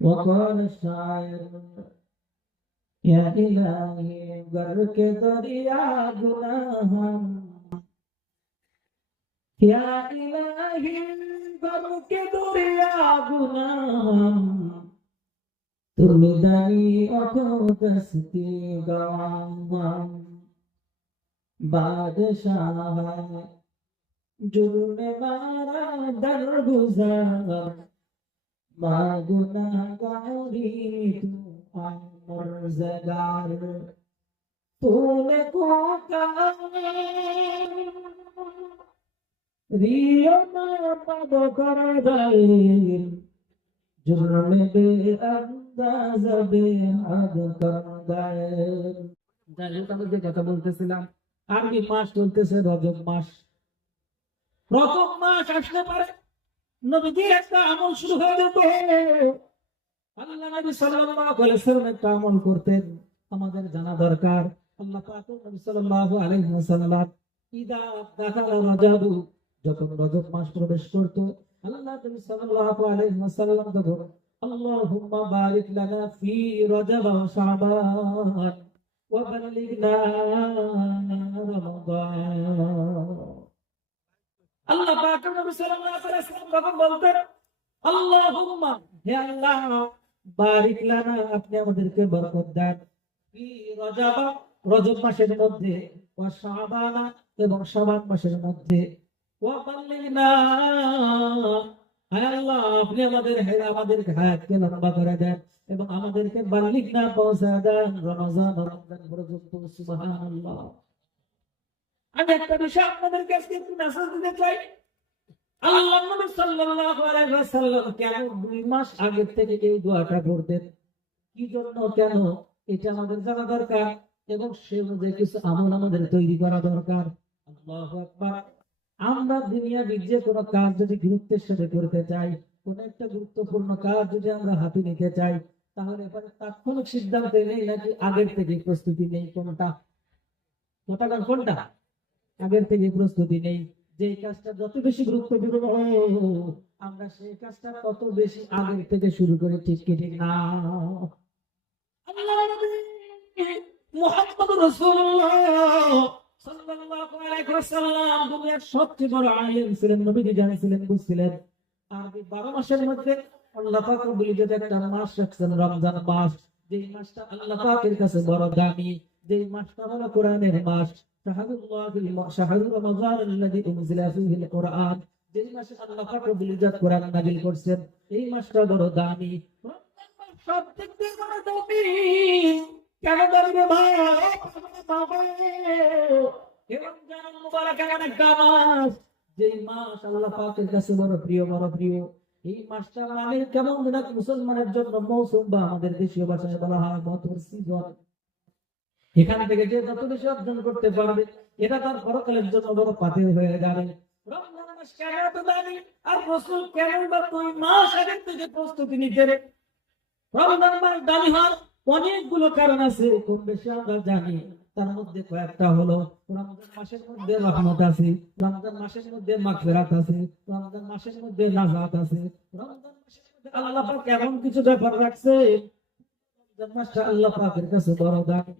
وقال الشاعر يا إلهي غرق دریا گناہم या इलाही غرق دریا گناہم তুমি দানি অখদস্তি গওয়াম বাদশাহ जुर्म मारा दर गुजार गुनाहगारी तू अमरज़गार तूने को रियो मद कर दे जुर्म बे अंदाज बे हद कर दे। যাই হোক, আমি যে কথা বলতেছিলাম, আরবি মাস চলতেছে রজব মাস। রজব মাস আসলে পারে নবীজির একটা আমল শুরু হয়ে যেতে। আল্লাহ নবী সাল্লাল্লাহু আলাইহি ওয়াসাল্লাম একটা আমল করতেন, আমাদের জানা দরকার। আল্লাহ পাক নবী সাল্লাল্লাহু আলাইহি ওয়াসাল্লাম ইদা দাখালা রজব, যখন রজব মাস প্রবেশ করত, আল্লাহ নবী সাল্লাল্লাহু আলাইহি ওয়াসাল্লাম তখন আল্লাহুম্মা বারিক লানা ফি রজব ওয়া শাবান ওয়া বাল্লিগনা রমাদান। আল্লাহ পাক নবী সাল্লাল্লাহু আলাইহি ওয়াসাল্লাম তখন বলতেন আল্লাহুম্মা, হে আল্লাহ, বারিক লানা, আপনি আমাদেরকে বরকত দেন, ফি রজব, রজব মাসের মধ্যে, ওয়া শাবান, এবং শাবান মাসের মধ্যে, ওয়া বাল্লিগনা, হে আল্লাহ, আপনি আমাদেরকে হায়াতকে লম্বা করে দেন এবং আমাদেরকে বাল্লিগনা পৌঁছে দেন রমজান পর্যন্ত। সুবহানাল্লাহ। আমি একটা বিষয় আপনাদেরকে আজকে একটু মেসেজ দিতে চাই। আল্লাহ নবী সাল্লাল্লাহু আলাইহি ওয়াসাল্লাম কেন 2 মাস আগে থেকে এই দোয়াটা করতেন, কি জন্য, কেন, এটা আমাদের জানা দরকার এবং সে অনুযায়ী কিছু আমল আমাদের তৈরি করা দরকার। আল্লাহু আকবার। আমরা দুনিয়ার যে কোনো কাজ যদি গুরুত্বের সাথে করতে চাই, কোন একটা গুরুত্বপূর্ণ কাজ যদি আমরা হাতে নিতে চাই, তাহলে এবারে তাৎক্ষণিক সিদ্ধান্ত নেই নাকি আগের থেকে প্রস্তুতি নেই? কোনটা কোনটা? আগের থেকে প্রস্তুতি নেই। যে কাজটা যত বেশি গুরুত্বপূর্ণ আমরা সেই কাজটা তত বেশি আগের থেকে শুরু করি, ঠিক কি ঠিক না? আল্লাহর নবী মুহাম্মদ রাসূলুল্লাহ সাল্লাল্লাহু আলাইহি ওয়াসাল্লাম দুনিয়ার সবচেয়ে বড় আলেম ছিলেন, নবীজি জানেন, বুঝছিলেন। আর এই 12 মাসের মধ্যে আল্লাহ পাক রব্বুল ইজ্জত একটা মাস রাখছেন, রমজান মাস। যেই মাসটা আল্লাহ পাকের কাছে বড় দামি, যেই মাসটা হলো কোরআনের মাস। শাহরু রমাদান আল্লাযী উনজিলা ফীহিল কুরআন, যেই মাসে আল্লাহ পাক রব্বুল ইজ্জত কোরআন নাযিল করছেন, এই মাসটা বড় দামি। সব দিক দিয়ে বড় দামি। কেন দামি রে ভাই? রমজানুল মুবারক এমন একটা মাস, যেই মাস আল্লাহ পাকের কাছে বড় প্রিয়, বড় প্রিয়। এই মাসটা মানে কেমন না মুসলমানের জন্য মৌসুম, বা আমাদের দেশীয় ভাষায় বলা হয় বছর, সিজন। এখান থেকে যে যত বেশি অর্জন করতে পারবে, এটা তার পরকালের জন্য বড় পাথেয় হয়ে যাবে। রমজান মাস কেন এত দামি? আর রাসূল কেন বা 2 মাস আগে থেকে প্রস্তুতি নিতে? রমজান মাস দামি হওয়ার অনেকগুলো কারণ আছে, কম বেশি আমরা জানি। তার মধ্যে কয়েকটা হলো, রমজান মাসের মধ্যে রহমত আছে, রমজান মাসের মধ্যে মাগফিরাত আছে, রমজান মাসের মধ্যে নাজাত আছে, রমজান মাসের মধ্যে আল্লাহ পাক এমন কিছু ব্যাপার রাখছে, রমজান মাসটা আল্লাহ পাকের কাছে বড় দামি।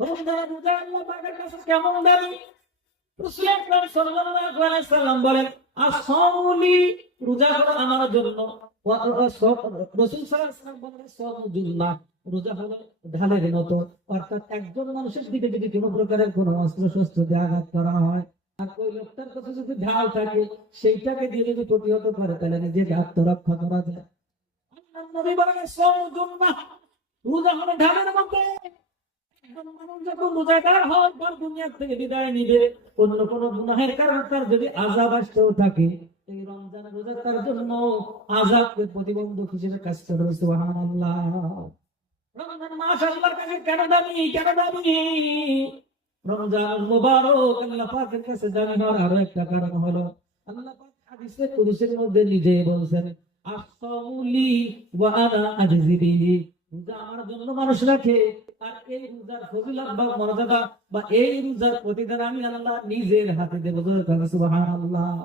রমজান রোজা আল্লাহ পাকের কাছে কেমন দামি? রাসূল আকরাম সাল্লাল্লাহু আলাইহি ওয়াসাল্লাম বলেন, আস-সাওমুলি, রোজা হলো আমার জন্য। রাসূল সাল্লাল্লাহু আলাইহি ওয়াসাল্লাম বলেন, সাওমুল্লাহ, রোজা হলো ঢালের মতো। অর্থাৎ একজন মানুষের দিকে যদি কোনো প্রকারের কোনো অস্ত্র শস্ত্র দিয়ে আঘাত করা হয়, আর ওই লোকটার কাছে যদি ঢাল থাকে, সেইটাকে দিয়ে যদি প্রতিহত করে, তাহলে নিজেকে আত্মরক্ষা করা যায়। আল্লাহর নবী বলেন, সাওমুল্লাহ, রোজা হলো ঢালের মতো। মানুষ যখন রোজাদার হওয়ার পর দুনিয়া থেকে বিদায় নিবে, অন্য কোনো গুনাহের কারণে তার যদি আযাব আসতেও থাকে, এই রমজান রোজা তার জন্য আযাবকে প্রতিবন্ধক হিসেবে কাজ করবে। সুবহানাল্লাহ। রমজান মাস আল্লাহর কাছে কেন দামি? কেন দামি? রমজান মুবারক আল্লাহ পাকের কাছে দামি হওয়ার আরো একটা কারণ হলো, আল্লাহ পাক হাদিসে কুদসির মধ্যে নিজেই বলেছেন, আস-সাওমুলি ওয়া আনা আজজি বিহি, রোজা আমার জন্য মানুষ রাখে, আর এই রোজার ফজিলত বা মর্যাদা বা এই রোজার প্রতিদান আমি আল্লাহ নিজের হাতে দেব। সুবহানাল্লাহ।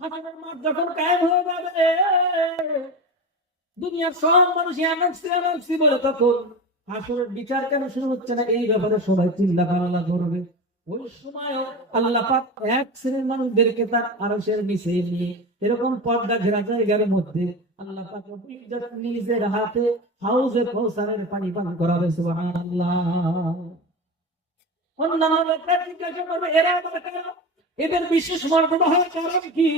হাসরের মাঠ যখন কায়েম হয়ে যাবে, দুনিয়ার সব মানুষ এনএফসি বলে তখন হাসরের বিচার কেন শুরু হচ্ছে না, এই ব্যাপারে সবাই চিল্লা পাল্লা করবে। ওই সময় আল্লাহ পাক এক শ্রেণীর মানুষদেরকে তার আরশের নিচে নিয়ে এরকম পর্দা ঘেরা জায়গার মধ্যে আল্লাহ পাক নিজের হাতে হাউজে কাউসারের পানি পান করাবে। সুবহানাল্লাহ। অন্যান্য লোকরা জিজ্ঞাসা করবে এরা আবার কেন, এদের বিশেষ মর্যাদা হওয়ার কারণ কি?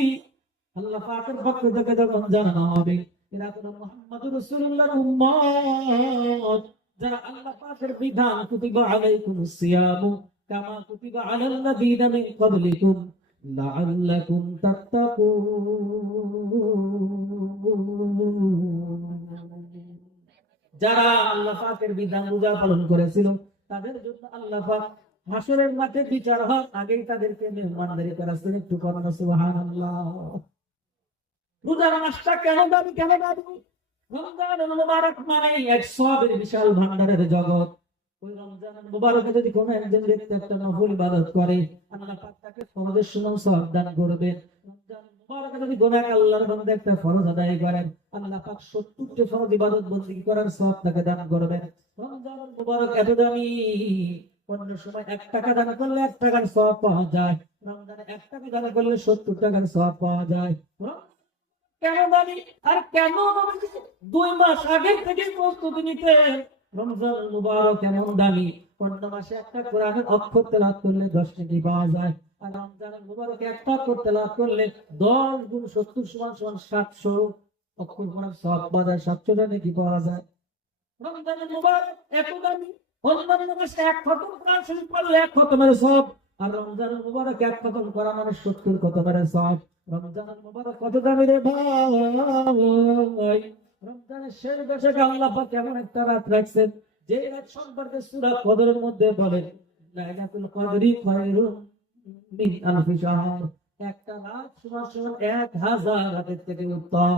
আল্লাহ পাকের পক্ষ থেকে যখন জানানো হবে এরা কোন মুহাম্মদুর রাসূলুল্লাহর উম্মত, যারা আল্লাহ পাকের বিধান কুতিবা আলাইকুমুস সিয়ামু কামা কুতিবা আলাল নাবিয়িনা মিন ক্বাবলিকুম লাআল্লাকুম তাত্তাকুন। যারা আল্লাহ পাকের বিধান রোজা পালন করেছিল তাদের জন্য আল্লাহ পাক হাসরের মাঠে বিচার হওয়ার আগেই তাদেরকে মেহমানদারি করেছেন। একটু করেন সুবহানাল্লাহ। রোজার মাসটা কেন দাবি, কেন দাবি? রমজানুল মুবারক মানে এক সওয়াবের বিশাল ভান্ডারের জগৎ। ওই রমজানুল মুবারকে যদি কোনো একজন ব্যক্তি একটা নফল ইবাদত করে আল্লাহ পাক তাকে ফরজের সমান সওয়াব দান করবেন। রমজানুল মুবারকে যদি কোনো এক আল্লাহর বান্দা একটা ফরজ আদায় করেন আল্লাহ পাক 70টি ফরজ ইবাদত বندگی করার সওয়াব তাকে দান করবেন। রমজানুল মুবারক এত দামি, অন্য সময় 1 টাকা দান করলে 1 টাকার সওয়াব পাওয়া যায়, রমজানে 1 টাকা দান করলে 70 টাকার সওয়াব পাওয়া যায়। কেন দাবি আর কেন 2 মাস আগে থেকে প্রস্তুতি নিতে রমজান মুবারক কেমন দামি? অন্য মাসে একটা কোরআনের অক্ষর তেলাওয়াত করলে 10 নেকি পাওয়া যায়, আর রমজান মুবারকে একটা অক্ষর তেলাওয়াত করলে 10 গুণ 70 সমান 700 অক্ষর পড়ার সওয়াব পাওয়া যায়, 700 নেকি পাওয়া যায়। রমজান মুবারক এত দামি, অন্যান্য মাসে এক খতম কোরআন শরীফ পড়লে 1 খতমের সওয়াব, আর রমজান মুবারক 1 খতম করা মানে 70 খতমের সওয়াব। রমজান মুবারক কত দামি রে ভাই! রমজানের শেষ দশকে আল্লাহ পাক এমন একটা রাত রাখছেন যে রাত সম্পর্কে সূরা কদরের মধ্যে বলেন লাইলাতুল কদরি খায়রুম মিন আলফি শাহর। একটা রাত সমান 1000 রাতের থেকে উত্তম,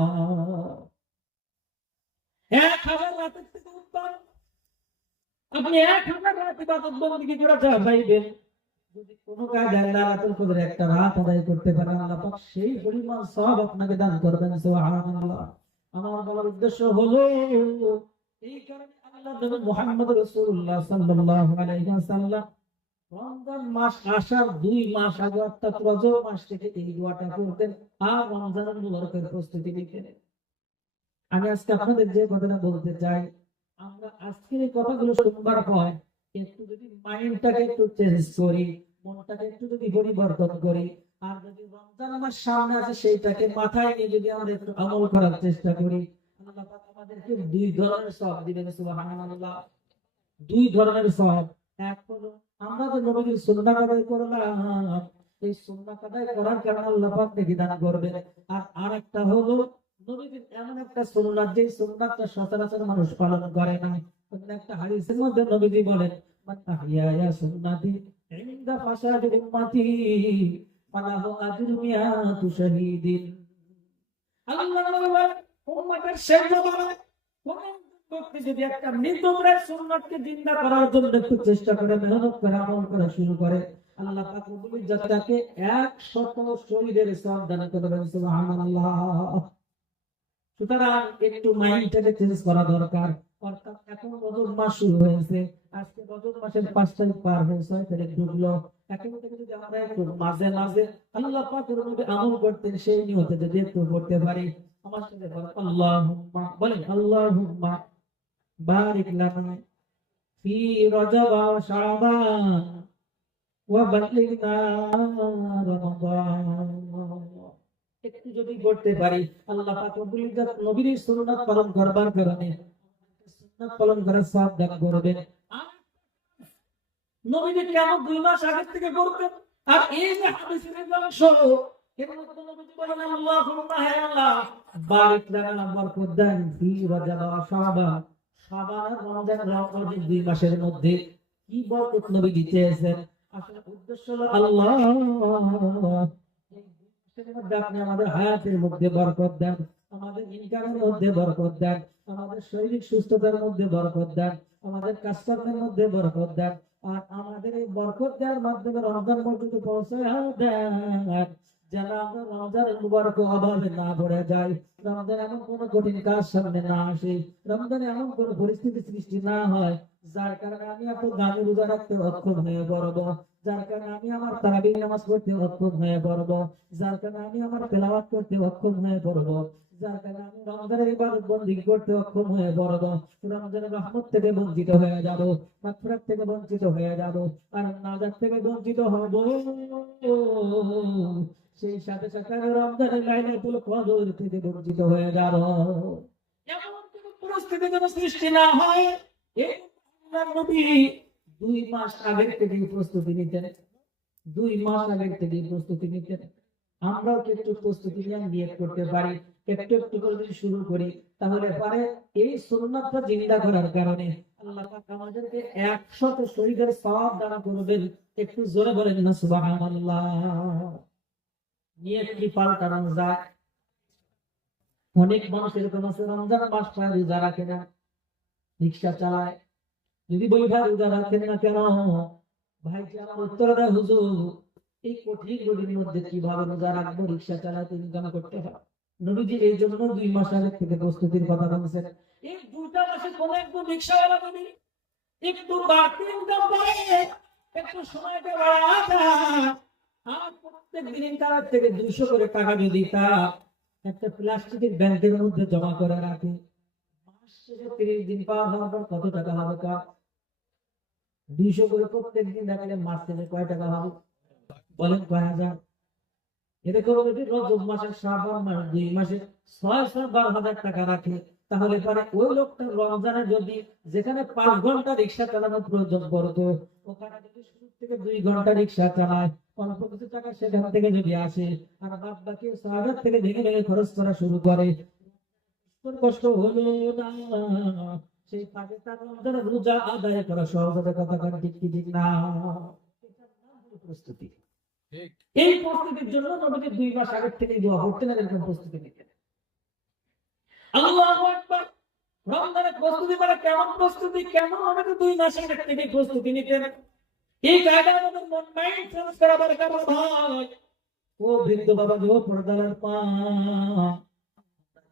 1000 রাতের থেকে উত্তম। আপনি 1000 রাত ইবাদত বندگی করে চাইবেন, যদি কোনো কাজে লাইলাতুল কদর একটা রাত আদায় করতে পারেন আল্লাহ পাক সেই পরিমাণ সওয়াব আপনাকে দান করবেন। সুবহানাল্লাহ। আমার বলার উদ্দেশ্য হলো এই কারণে আল্লাহ নবী মুহাম্মদ রাসূলুল্লাহ সাল্লাল্লাহু আলাইহি ওয়াসাল্লাম রমজান মাস আসার 2 মাস আগে অর্থাৎ রজব মাস থেকে এই দোয়াটা করতেন আর রমজানের মুবারকের প্রস্তুতি নিতেন। আমি আজকে আপনাদের যে কথাটা বলতে চাই, আমরা আজকের এই কথাগুলো শুনবার পর একটু যদি মাইন্ডটাকে একটু চেঞ্জ করি, মনটাকে একটু যদি পরিবর্তন করি, আর যদি রমজান আমার সামনে আছে সেইটাকে মাথায় নিয়ে যদি আমরা একটু আমল করার চেষ্টা করি আল্লাহ পাক আমাদেরকে 2 ধরনের সওয়াব দিবেন। সুবহানাল্লাহ। 2 ধরনের সওয়াব। এক হলো আমরা যে নবীর সুন্নাত আদায় করলাম, এই সুন্নাত আদায় করার কারণে আল্লাহ পাক নেকি দান করবেন। আর আরেকটা হলো নবীর এমন একটা সুন্নাত যে সুন্নাতটা সচরাচর মানুষ পালন করে না। একটা হাদিসের মধ্যে নবীজি বলেন মান আহইয়া সুন্নাতি ইনদা ফাসাদি উম্মতি ফালাহু আজরু মিয়াতু শাহীদিন। আল্লাহ নবী বলেন উম্মতের শেষ জামানায় কোন ব্যক্তি যদি একটা মৃত্যুর সুন্নাতকে জিন্দা করার জন্য একটু চেষ্টা করে, মেহনত করে, আমল করা শুরু করে আল্লাহ পাক রব্বুল ইজ্জত তাকে 100 শহীদের সওয়াব দান করবেন। সুবহানাল্লাহ। সুতরাং একটু মাইন্ডটাকে চেঞ্জ করা দরকার। অর্থাৎ এখন রজব মাস শুরু হয়েছে, আজকে রজব মাসের 5 তারিখ পার হয়ে 6 তারিখ ঢুকলো। এখন থেকে যদি আমরা একটু মাঝে মাঝে আল্লাহ পাকের নবী আমল করতেন সেই নিয়তে যদি একটু করতে পারি, আমার সাথে বলেন আল্লাহুম্মা, বলেন আল্লাহুম্মা বারিক লানা ফি রজব ওয়া শাবান ওয়া বাল্লিগনা রমাদান। একটু যদি করতে পারি আল্লাহ পাক রব্বুল ইজ্জত নবীর সুন্নাত পালন করবার কারণে সুন্নাত পালন করার সওয়াব দান করবেন। নবীজি কেন 2 মাস আগে থেকে করতেন? আর এই যে হাদিসের অংশ কেন নবীজি বলেন আল্লাহুম্মা হে আল্লাহ বারিক লানা বরকত দান ফি রজব ওয়া শাবান, শাবান আর রমজান, রমজান 2 মাসের মধ্যে কি বরকত নবীজি চেয়েছেন? আসলে উদ্দেশ্য হলো আল্লাহ আপনি আমাদের হায়াতের মধ্যে বরকত দেন, আমাদের ইনকামের মধ্যে বরকত দেন, আমাদের শারীরিক সুস্থতার মধ্যে বরকত দেন, আমাদের কাজকর্মের মধ্যে বরকত দেন, আর আমাদের এই বরকত দেওয়ার মাধ্যমে রমজান পর্যন্ত পৌঁছায় দেন যেন আমরা রমজানের মুবারক অভাবে না পড়ে যাই, রমজান এমন কোন কঠিন কাজ সামনে না আসে, রমজানে এমন কোন পরিস্থিতি সৃষ্টি না হয় যার কারণে আমি আপনার গানে রোজা রাখতে অক্ষম হয়ে পড়বো, যার কারণে আমি আমার তারাবির নামাজ পড়তে অক্ষম হয়ে পড়বো, যার কারণে আমি আমার তেলাওয়াত করতে অক্ষম হয়ে পড়বো, যার কারণে আমি রমজানের ইবাদত বন্দেগী করতে অক্ষম হয়ে পড়বো, রমজানের রহমত থেকে বঞ্চিত হয়ে যাব, মাগফিরাত থেকে বঞ্চিত হয়ে যাব, আর নাজাত থেকে বঞ্চিত হব। সেই সাথে সাথে আমি রমজানের লাইলাতুল কদর থেকে বঞ্চিত হয়ে যাব। এমন কোন পরিস্থিতি যেন সৃষ্টি না হয়, এই আল্লাহর নবী 2 মাস আগের থেকে প্রস্তুতি নিতেন, 2 মাস আগের থেকে প্রস্তুতি নিতেন। আমরাও একটু প্রস্তুতি নিয়ে নিয়ত করতে পারি, একটু একটু করে যদি শুরু করি, তাহলে পারে এই সুন্নাতটা জিন্দা করার কারণে আল্লাহ পাক আমাদেরকে 100 শহীদের সওয়াব দান করবেন। একটু জোরে বলেন না সুবহানাল্লাহ। নিয়ত কি পাল্টানো যায়? অনেক মানুষ এরকম আছে রমজান মাসটা রোজা রাখে না, রিক্সা চালায়। যদি বলি ভাই রোজা রাখেন না কেন, ভাই কি আমার উত্তর দেয় হুজুর এই কঠিন রোগের মধ্যে কিভাবে রোজা রাখবো, রিক্সা চালাতে ইনকাম করতে হয়। নবীজি এই জন্য 2 মাস আগে থেকে প্রস্তুতির কথা বলছেন। এই 2টা মাসে কোন একজন রিক্সাওয়ালা নবী একটু বাড়তি ইনকাম করে, একটু সময়টা বাড়াতা, আর প্রত্যেক দিন ইনকামের থেকে 200 করে টাকা যদি তা একটা প্লাস্টিকের ব্যাংকের মধ্যে জমা করে রাখে, মাস শেষে 30 দিন পার হওয়ার পর কত টাকা হবে? 200 করে প্রত্যেক দিন রাখলে মাস শেষে কয় টাকা হবে? বলেন কয় হাজার? এরকম যদি রজব মাসের শাবান মাস 2 মাসে 6-12 হাজার টাকা রাখে, তাহলে পরে ওই লোকটা রমজানে যদি যেখানে 5 ঘন্টা রিক্সা চালানোর প্রয়োজন পড়তো, ওখানে যদি শুরু থেকে 2 ঘন্টা রিক্সা চালায়, অল্প কিছু টাকা সেখান থেকে যদি আসে, আর বাদ বাকি 6,000 থেকে ভেঙে ভেঙে খরচ করা শুরু করে, কষ্ট হলো না? সেই ফাঁকে তার রমজানের রোজা আদায় করা সহজ হবে। কথা কার ঠিক কি ঠিক না? এটার নাম হলো প্রস্তুতি। এই প্রস্তুতির জন্য নবীজি 2 মাস আগে থেকে দোয়া করতেন, এরকম প্রস্তুতি নিতেন। আল্লাহু আকবার। রমজানের প্রস্তুতি মানে কেমন প্রস্তুতি, কেমন আমাকে 2 মাস আগে থেকে প্রস্তুতি নিতেন, এই কায়দা আমাদের মন মাইন্ড চেঞ্জ করা দরকার ভাই। ও বৃদ্ধ বাবা, ও পর্দার মা,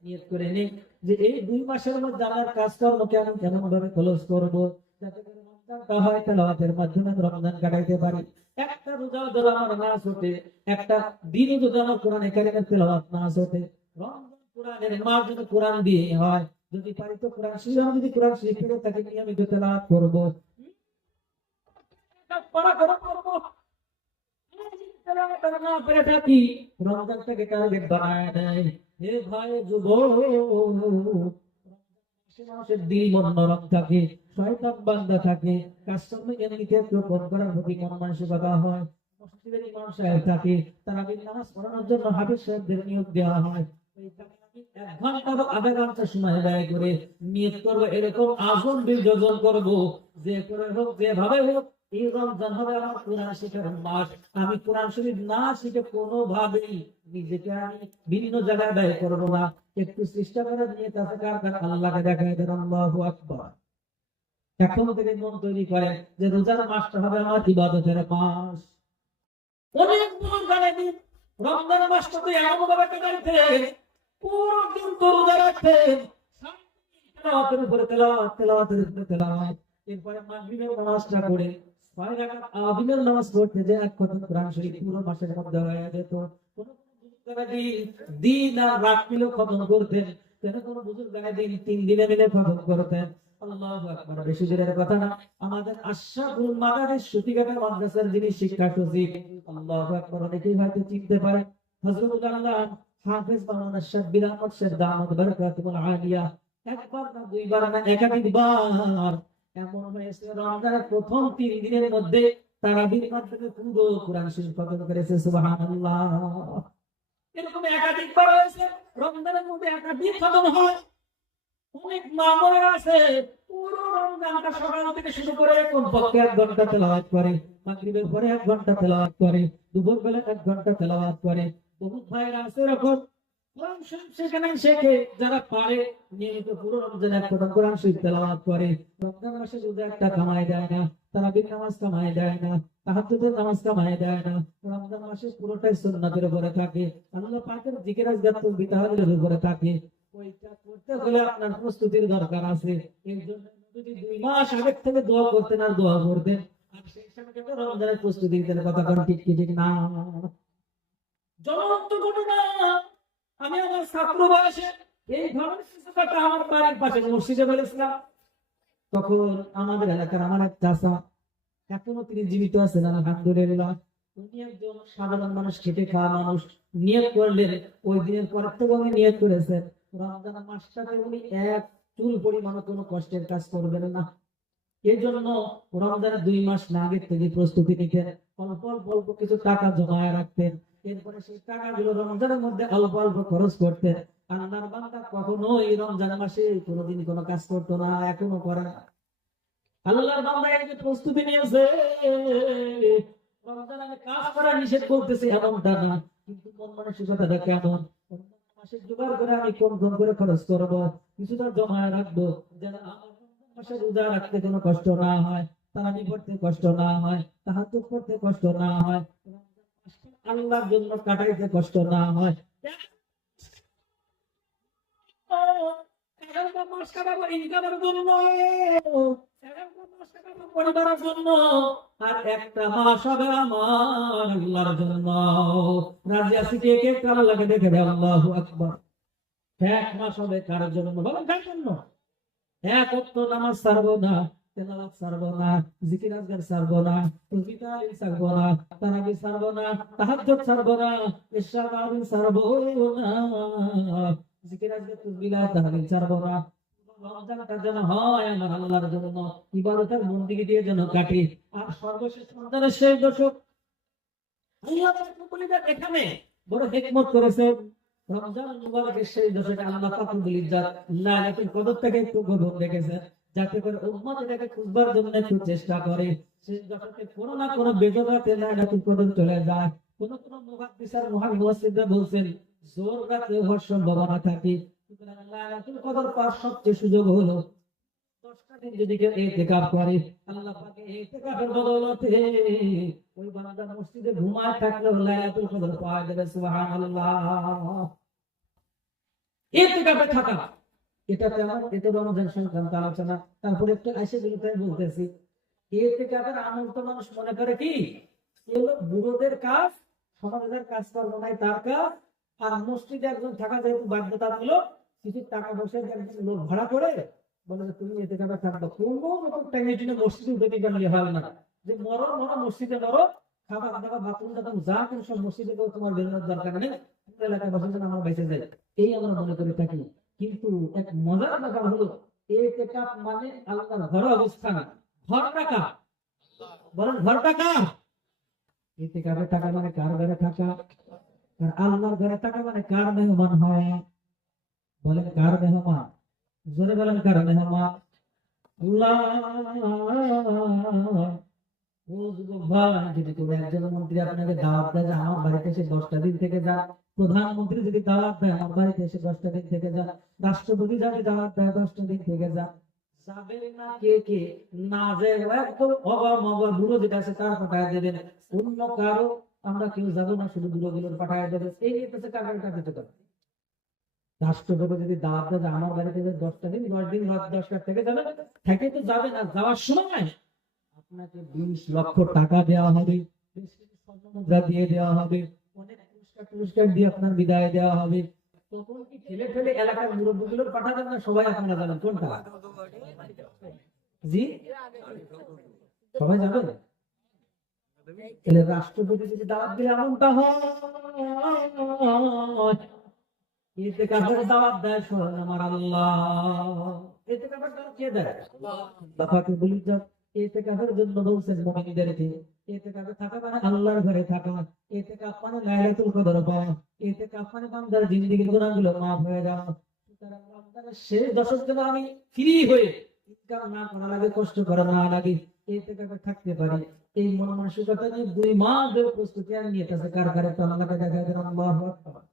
নিয়ত করে নিই যে এই 2 মাসের মধ্যে আমার কাজকর্ম কেমন ভাবে ক্লোজ করবো, যাতে করে রমজানটা হয় তেলাওয়াতের মাধ্যমে রমজান কাটাইতে পারি। একটা রোজা যদি আমার না ছুটে, একটা দিনও যদি আমার কোরআন কারিমের তেলাওয়াত না ছুটে, রমজান কোরআনের মাস যদি কোরআন দিয়ে হয়, যদি পারি তো কোরআন শরীফ, আমি যদি কোরআন শরীফ পড়ে তাকে নিয়মিত তেলাওয়াত করব, পড়া করব। তেলাওয়াত না পেরে থাকি, রমজানটাকে টার্গেট বানায় দেয়। হে ভাই যুবক, মানুষের দিল মন নরম থাকে, শয়তান বান্দা থাকে, কাজকর্মে এমনিতে গোপন করার প্রতি মন মানসিকতা হয়। মসজিদের ইমাম সাহেব থাকে, তারাবির নামাজ পড়ানোর জন্য হাফেজ সাহেবদের নিয়োগ দেওয়া হয়। এইখানে আমি 1 ঘন্টা বা আধা ঘন্টা সময় ব্যয় করে নিয়ত করবো, এরকম আজম যোজন করবো যে করে হোক, যেভাবে হোক এই রমজান হবে আমার কোরআন শেখার মাস। আমি কোরআন শরীফ না শিখে কোনোভাবেই নিজেকে আমি ভিন্ন জায়গায় ব্যয় করবো না। একটু চেষ্টা করে নিয়ে তাতে কার আল্লাহকে দেখায় দেন। আল্লাহু আকবার। এখন থেকে মন তৈরি করেন যে রোজার মাসটা হবে আমার ইবাদতের মাস। অনেক মন জানে দিন রমজান মাসটা তো এমন ভাবে কাটাইতে, পুরো দিন তো রোজা রাখতে, তেলাওয়াতের উপরে তেলাওয়াত, তেলাওয়াতের উপরে তেলাওয়াত, এরপরে মাগরিবের নামাজটা পড়ে 6 রাকাত আযমের নামাজ পড়তে যে এক খতম কোরআন শরীফ পুরো মাসের মধ্যে হয়ে যেত। কোন দিন আর রাত মিলে খতম করতেন, কোন বুজুর্গ দিন 3 দিনে মিলে খতম করতেন। আল্লাহু আকবার। বেশি দূরের কথা না, আমাদের আশরাফুল মাদারিস সতিঘাটের মাদ্রাসার যিনি শিক্ষা সচিব, আল্লাহু আকবার, অনেকেই হয়তো চিনতে পারেন, হযরত আল্লাহ হাফেজ মাওলানা শাব্বির আহমদ সাহেব দামাত বারাকাতুল আলিয়া। একবার না, দুইবার না, একাধিকবার এমন হয়েছে রমজানের প্রথম 3 দিনের মধ্যে তারাবির মাধ্যমে পুরো কোরআন শরীফ খতম করেছে। সুবহানাল্লাহ। এরকম একাধিকবার হয়েছে রমজানের মধ্যে একাধিক খতম হয়। অনেক মামলা আছে পুরো রমজানটা সকাল থেকে শুরু করে কমপক্ষে 1 ঘন্টা তেলাওয়াত করে, মাগরিবের পরে 1 ঘন্টা তেলাওয়াত করে, দুপুর বেলা 1 ঘন্টা তেলাওয়াত করে। বহুত ভাইরা আছে এরকম কোরআন শরীফ সেখানে শেখে, যারা পারে নিয়মিত পুরো রমজান 1 খতম কোরআন শরীফ তেলাওয়াত করে। রমজান মাসে রোজা একটা কামাই দেয় না, তারাবির নামাজ কামায় দেয় না, তাহাজ্জুদের নামাজ কামায় দেয় না, রমজান মাসে পুরোটাই সুন্নাতের উপরে থাকে, আল্লাহ পাকের জিকির আজকার তাসবিহ তাহলিলের উপরে থাকে। ওইটা করতে হলে আপনার প্রস্তুতির দরকার আছে। এর জন্য যদি 2 মাস আগে থেকে দোয়া করতেন আর দোয়া করতেন, আর সেই সঙ্গে তো রমজানের প্রস্তুতি নিতেন, কথা কোন ঠিক কি ঠিক না? জ্বলন্ত ঘটনা, আমি আমার ছাত্র বয়সে এই ধরনের কিছু কথা আমার বাড়ির পাশে মসজিদে বলেছিলাম। তখন আমাদের এলাকার আমার এক চাচা, এখনো তিনি জীবিত আছেন আলহামদুলিল্লাহ। উনি একজন সাধারণ মানুষ, খেটে খাওয়া মানুষ। নিয়ত করলেন, ওই দিনের পর থেকে উনি নিয়ত করেছেন রমজান মাসটাতে উনি এক চুল পরিমাণ কোনো কষ্টের কাজ করবেন না। এই জন্য রমজানের 2 মাস না আগে থেকে প্রস্তুতি নিতেন, অল্প অল্প অল্প কিছু টাকা জমায় রাখতেন। এরপরে সেই টাকাগুলো রমজানের মধ্যে অল্প অল্প খরচ করতেন। আল্লাহর বান্দা কখনো এই রমজান মাসে কোনোদিন কোনো কাজ করতো না, এখনো করে না। আল্লাহর বান্দা এই যে প্রস্তুতি নিয়েছে, রমজান আমি কাজ করা নিষেধ করতেছি এমনটা না, কিন্তু মন মানসিকতাটা কেমন? রমজান মাসে জোগাড় করে আমি কোন কোন করে খরচ করবো, কিছুটা জমায় রাখবো, যেন আমার রমজান মাসে রোজা রাখতে কোনো কষ্ট না হয়, তারাবি পড়তে কষ্ট না হয়, তাহাজ্জুদ পড়তে কষ্ট না হয়, রমজান মাসটা আল্লাহর জন্য কাটাইতে কষ্ট না হয়। এগারোটা মাস কাটাবো ইনকামের জন্য, 11টা মাস কাটাবো পরিবারের জন্য, আর একটা মাস হবে আমার আল্লাহর জন্য। রাজি আছি কে কে? আল্লাহকে দেখে দেয়, আল্লাহু আকবার। 1 মাস হবে কার জন্য? বলেন কার জন্য? এক ওয়াক্ত নামাজ ছাড়বো না, তেলাওয়াত ছাড়বো না, জিকির আজকার ছাড়বো না, তাসবিহ তাহলিল ছাড়বো না, তারাবি ছাড়বো না, তাহাজ্জুদ ছাড়বো না, ইশা তারাবি ছাড়বো না, জিকির আজকার তাসবিহ তাহলিল ছাড়বো না। রমজানটা যেন হয় আমার আল্লাহর জন্য, ইবাদতের বন্দেগী দিয়ে যেন কাটি। আর সর্বশেষ রমজানের শেষ দশক, আল্লাহ পাক মুমিনদের এখানে বড় হিকমত করেছেন। রমজান মুবারকের শেষ দশকে আল্লাহ পাক রব্বুল ইজ্জত লাইলাতুল কদরটাকে একটু গোপন রেখেছেন, যাতে করে উম্মত এটাকে খুঁজবার জন্য একটু চেষ্টা করে। শেষ দশকে কোনো না কোনো বেজরাতে লাইলাতুল কদর চলে যায়। কোন কোন মুহাদ্দিস আর মুহাদ্দিসরা বলছেন জোর রাতে হওয়ার সম্ভাবনা থাকে। সুতরাং লাইলাতুল কদর পাওয়ার সবচেয়ে সুযোগ হলো 10টা দিন যদি কেউ ইতিকাফ করে, আল্লাহ পাকে ইতিকাফের বদৌলতে ওই বান্দা মসজিদে ঘুমায় থাকলেও লাইলাতুল কদর পাওয়া যাবে। সুবহানাল্লাহ। ইতিকাফে থাকা, এটাতে আমার এত রমজান সংক্রান্ত আলোচনা। তারপরে একটু এসে বিলুতায় বলতেছি, ইতিকাফের আমল তো মানুষ মনে করে কি এগুলো বুড়োদের কাজ, সমাজের কাজ কর্ম নাই তার কাজ। আর মসজিদে একজন থাকা যেহেতু বাধ্যতামূলক, কিছু টাকা পয়সা একজন লোক ভাড়া করে বলে যে তুমি ইতিকাফে থাকবে, কোনো রকম টাইমের জন্য মসজিদে উঠে দিবেন হয় না, যে মরো মরো মসজিদে মরো, খাবার দাবার বাথরুম টাথরুম যা কোনো সব মসজিদে করে তোমার বেরোনোর দরকার নেই, এলাকায় বসে যেন আমার বেঁচে যায়, এই আমরা মনে করে থাকি। কিন্তু এক মজার ব্যাপার হলো ইতিকাফ মানে আল্লাহর ঘরে অবস্থান। ঘরটা কার? বলেন ঘরটা কার? ইতিকাফে থাকা মানে কার ঘরে থাকা? আর আল্লাহর ঘরে থাকা মানে কার মেহমান হয়? বলেন কার মেহমান? জোরে বলেন কার মেহমান? আল্লাহ। ও যুবক ভাই, যদি কোনো একজন মন্ত্রী আপনাকে দাওয়াত দেয় যে আমার বাড়িতে এসে 10টা দিন থেকে যান, প্রধানমন্ত্রী যদি দাওয়াত দেয় আমার বাড়িতে এসে 10টা দিন থেকে যান, রাষ্ট্রপতি যদি দাওয়াত দেয় 10টা দিন থেকে যান, যাবেন না কে কে? না যে একদম অবা মবা বুড়ো যেটা আছে তার পাঠায় দেবেন, অন্য কারো আমরা কেউ যাবো না, শুধু বুড়োগুলোর পাঠায় দেবে। এই নিয়ে কাকে কাকে যেতে পারে? রাষ্ট্রপতি যদি দাওয়াত দেয় যে আমার বাড়িতে 10টা দিন 10 দিন রাত 10টা থেকে যাবেন, থেকে তো যাবেন, আর যাওয়ার সময় আপনাকে 20 লক্ষ টাকা দেওয়া হবে, বেশ কিছু স্বর্ণমুদ্রা দিয়ে দেওয়া হবে, অনেক পুরস্কার পুরস্কার দিয়ে আপনার বিদায় দেওয়া হবে। তখন কি ঠেলে ঠেলে এলাকার মুরব্বীগুলোর পাঠাবেন না সবাই আপনারা জানেন কোনটা? জি, সবাই যাবেন। এলে রাষ্ট্রপতি যদি দাওয়াত দিলে এমনটা হয়, ইতিকাফের দাওয়াত দেয় স্বয়ং আমার আল্লাহ। ইতিকাফের দাওয়াত কে দেয়? বাবাকে বলি যান। ইতিকাফের জন্য বলছেন মুমিনদেরকে, ইতিকাফে থাকা মানে আল্লাহর ঘরে থাকা, ইতিকাফ মানে লাইলাতুল কদর পাওয়া, ইতিকাফ মানে বান্দার জিন্দেগির গুনাহগুলো মাফ হয়ে যাওয়া। সুতরাং রমজানের শেষ দশক যেন আমি ফ্রি হয়ে ইনকাম না করা লাগে, কষ্ট করা না লাগে, ইতিকাফে থাকতে পারি, এই মন মানসিকতা নিয়ে 2 মাস ধরে প্রস্তুতি আমি নিতেছে। কার কার একটা আল্লাহকে দেখা দেন, আল্লাহু আকবার।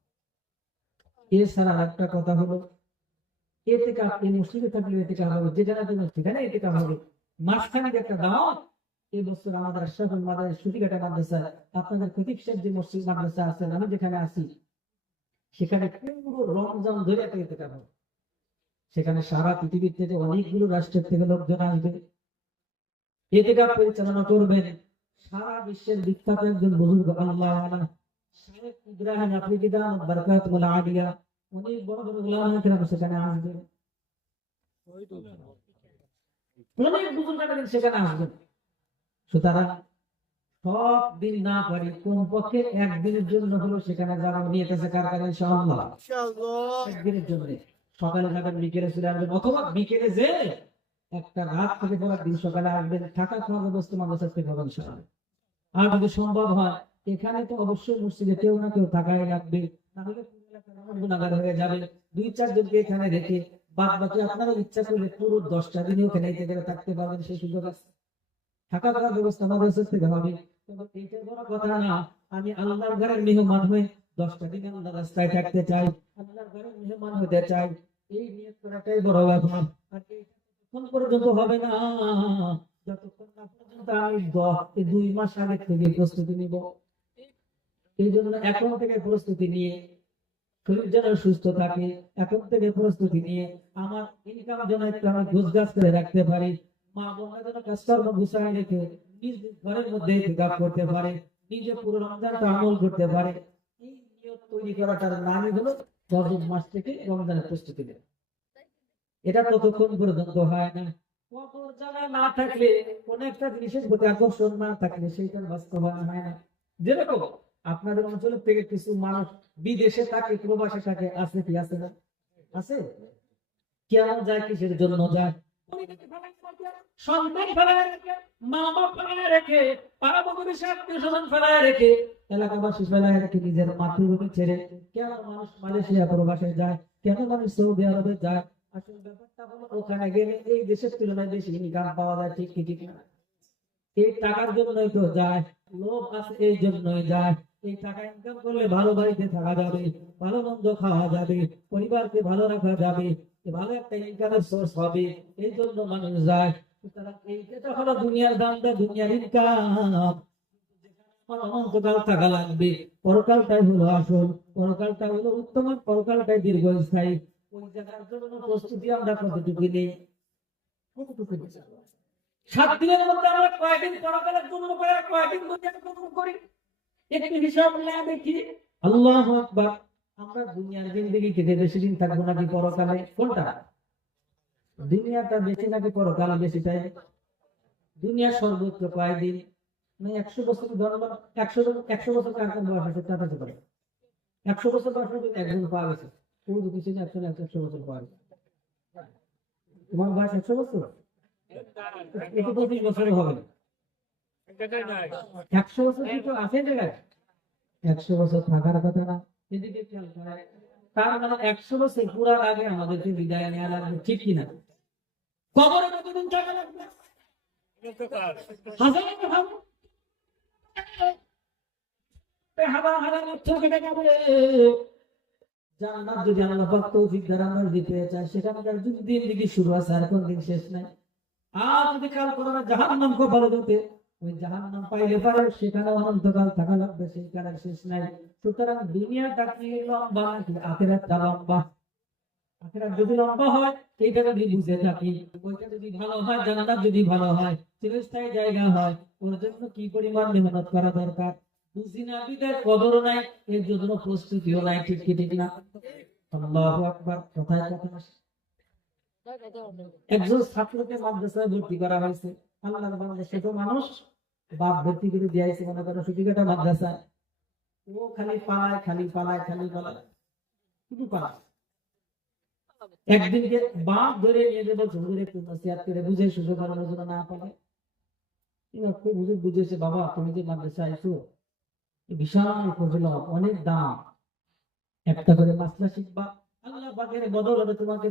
এছাড়া একটা কথা হলো ইতিকাফ এই মসজিদে থাকলে ইতিকাফ হবে, যে জায়গাতে মসজিদ না ইতিকাফ হবে, মাঝখানে একটা দাওয়াত, এই বছর আমাদের আশরাফুল মাদারিস সুতিঘাটা মাদ্রাসা, আপনাদের খতিব সাহেব যে মসজিদ মাদ্রাসা আছে, আমি যেখানে আছি সেখানে পুরো রমজান ধরে একটা ইতিকাফ হবে। সেখানে সারা পৃথিবীর থেকে অনেকগুলো রাষ্ট্রের থেকে লোকজন আসবে, ইতিকাফ পরিচালনা করবেন সারা বিশ্বের বিখ্যাত একজন বুজুর্গ আল্লাহ শেখ ইব্রাহিম আফ্রিদি দামাত বারাকাতুল আলিয়া, অনেক বড় বড় উলামা কেরাম সেখানে আসবেন, অনেক বুজুর্গরা সেখানে আসবেন। সুতরাং সব দিন না পারি কোন পক্ষে একদিনের জন্য হলো সেখানে যারা নিয়ে গেছে কার কারণে ইনশাআল্লাহ একদিনের জন্য সকালে যাবেন বিকেলে চলে আসবেন, অথবা বিকেলে যে একটা রাত থেকে পরের দিন সকালে আসবেন, থাকা খাওয়ার ব্যবস্থা মাদ্রাসা থেকে হবে ইনশাআল্লাহ। আর যদি সম্ভব হয় এখানে তো অবশ্যই মসজিদে কেউ না কেউ থাকাই লাগবে, তাহলে পুরো এলাকা গুনাহগার হয়ে যাবে। দুই চারজনকে এখানে রেখে বাদ বাকি আপনারা ইচ্ছা করলে পুরো 10টা দিনও এখানে থাকতে পারবেন, সেই সুযোগ আছে। থাকা খাওয়ার ব্যবস্থা মাদ্রাসা থেকে হবে। তবে এইটা বড় কথা না, আমি আল্লাহর ঘরের মেহমান হয়ে 10টা দিন আল্লাহর রাস্তায় থাকতে চাই, আল্লাহর ঘরের মেহমান হতে চাই, এই নিয়ত করাটাই বড় ব্যাপার। আর এইটা পর্যন্ত হবে না যতক্ষণ না পর্যন্ত আমি 2 মাস আগে থেকে প্রস্তুতি নিব। এই জন্য এখন থেকে প্রস্তুতি নিয়ে শরীর যেন সুস্থ থাকে, এখন থেকে প্রস্তুতি নিয়ে আমার ইনকাম যেন একটু আমি গোছগাছ করে রাখতে পারি, মা বোনরা যেন কাজকর্ম গুছায় রেখে নিজ ঘরের মধ্যে ইতিকাফ করতে পারে, নিজে পুরো রমজানটা আমল করতে পারে। এই নিয়ত তৈরি করাটার নামই হলো রজব মাস থেকে রমজানের প্রস্তুতি নেওয়া। এটা ততক্ষণ পর্যন্ত হয় না, কবর জানা না থাকলে, কোন একটা জিনিসের প্রতি আকর্ষণ না থাকলে সেইটার বাস্তবায়ন হয় না। যেরকম আপনাদের অঞ্চলের থেকে কিছু মানুষ বিদেশে থাকে, প্রবাসে থাকে, আছে কি আছে না? আছে। কেন যায়, কিসের জন্য যায়? সন্তান ফেলায় রেখে, মা বাপ ফেলায় রেখে, পাড়া প্রতিবেশী আত্মীয় স্বজন ফেলায় রেখে, এলাকাবাসী ফেলায় রেখে নিজের মাতৃভূমি ছেড়ে কেন মানুষ মালয়েশিয়া প্রবাসে যায়, কেন মানুষ সৌদি আরবে যায়? আসল ব্যাপারটা হলো ওখানে গেলে এই দেশের তুলনায় বেশি ইনকাম পাওয়া যায়, ঠিক কি ঠিক না? এই টাকার জন্যই তো যায়, লোভ আছে এই জন্যই যায়। এই টাকা ইনকাম করলে ভালো বাড়িতে থাকা যাবে, ভালো মন্দ খাওয়া যাবে, পরিবারকে ভালো রাখা যাবে, ভালো একটা ইনকামের সোর্স হবে, এই জন্য মানুষ যায়। সুতরাং এইটা হলো দুনিয়ার দামটা, দুনিয়ার ইনকাম। অনন্তকাল টাকা লাগবে, পরকালটাই হলো আসল, পরকালটা হলো উত্তম, পরকালটাই দীর্ঘস্থায়ী। ওই জায়গার জন্য প্রস্তুতি আমরা কতটুকু নেই, কতটুকু নেই? 7 দিনের মধ্যে আমরা কয়দিন পরকালের জন্য করে, কয়দিন দুনিয়ার জন্য করি, একটু হিসাব না দেখি। আল্লাহু আকবার। আমরা দুনিয়ার জিন্দেগি থেকে বেশি দিন থাকবো নাকি পরকালে? কোনটা? দুনিয়াটা বেশি নাকি পরকাল বেশি? তাই দুনিয়া সর্বোচ্চ কয়দিন? মানে 100 বছর ধরো, 100 বছর কার কোন বয়স আছে? তা পারে 100 বছর বয়স যদি একজন পাওয়া গেছে, তুমি যদি কিছু 100 বছর পাওয়া গেছে, তোমার বয়স 100 বছর, এটা 25 বছর হবে না। 100 বছর কিন্তু আছে জায়গায়, 100 বছর থাকার কথা না। এদিকে খেয়াল করে, তার মানে 100 বছর পুরার আগে আমাদেরকে বিদায় নেওয়া লাগবে, ঠিক কিনা? কবরে কতদিন থাকা লাগবে? হাজার হাজার বছর কেটে যাবে। জান্নাত যদি আল্লাহ পাক তৌফিক দ্বারা আমরা দিতে চাই, সেখানকার যদি দিন দিকে শুরু আছে, আর কোন দিন শেষ নাই। আর যদি কাল করোনা জাহান্নাম কো ভালো দিতে, ওই জাহান্নাম পাইলে পারে সেখানে অনন্তকাল থাকা লাগবে, সেই কারণ শেষ নাই। সুতরাং দুনিয়াটা কি লম্বা নাকি আখিরাতটা লম্বা? আখিরাত যদি লম্বা হয়, এইটা যদি বুঝে থাকি, ওইটা যদি ভালো হয়, জান্নাত যদি ভালো হয়, চিরস্থায়ী জায়গা হয়, ওর জন্য কি পরিমাণ মেহনত করা দরকার। বুঝি না বিদের কদরও নাই, এর জন্য প্রস্তুতিও নাই, ঠিক কি ঠিক না? আল্লাহু আকবার। কথায় কথা আসে। একজন ছাত্রকে মাদ্রাসায় ভর্তি করা হয়েছে, আল্লাহর বান্দা ছোট মানুষ, বাপ ভর্তি করে দিয়েছে মনে করো সুটিকাটা মাদ্রাসায়। ও খালি পালায়, খালি পালায়, খালি পালায়, শুধু পালায়। একদিনকে বাপ ধরে নিয়ে যাবে, ঝুঁড়ে একটু নসিহত করে বুঝে সুযোগ করানোর জন্য না পারে। খুব হুজুর বুঝেছে, বাবা তুমি যে মাদ্রাসায় আইছো, বিশাল ফজিলত, অনেক দাম, একটা করে মাসলা শিখবা, আল্লাহ পাকের বদৌলতে তোমাকে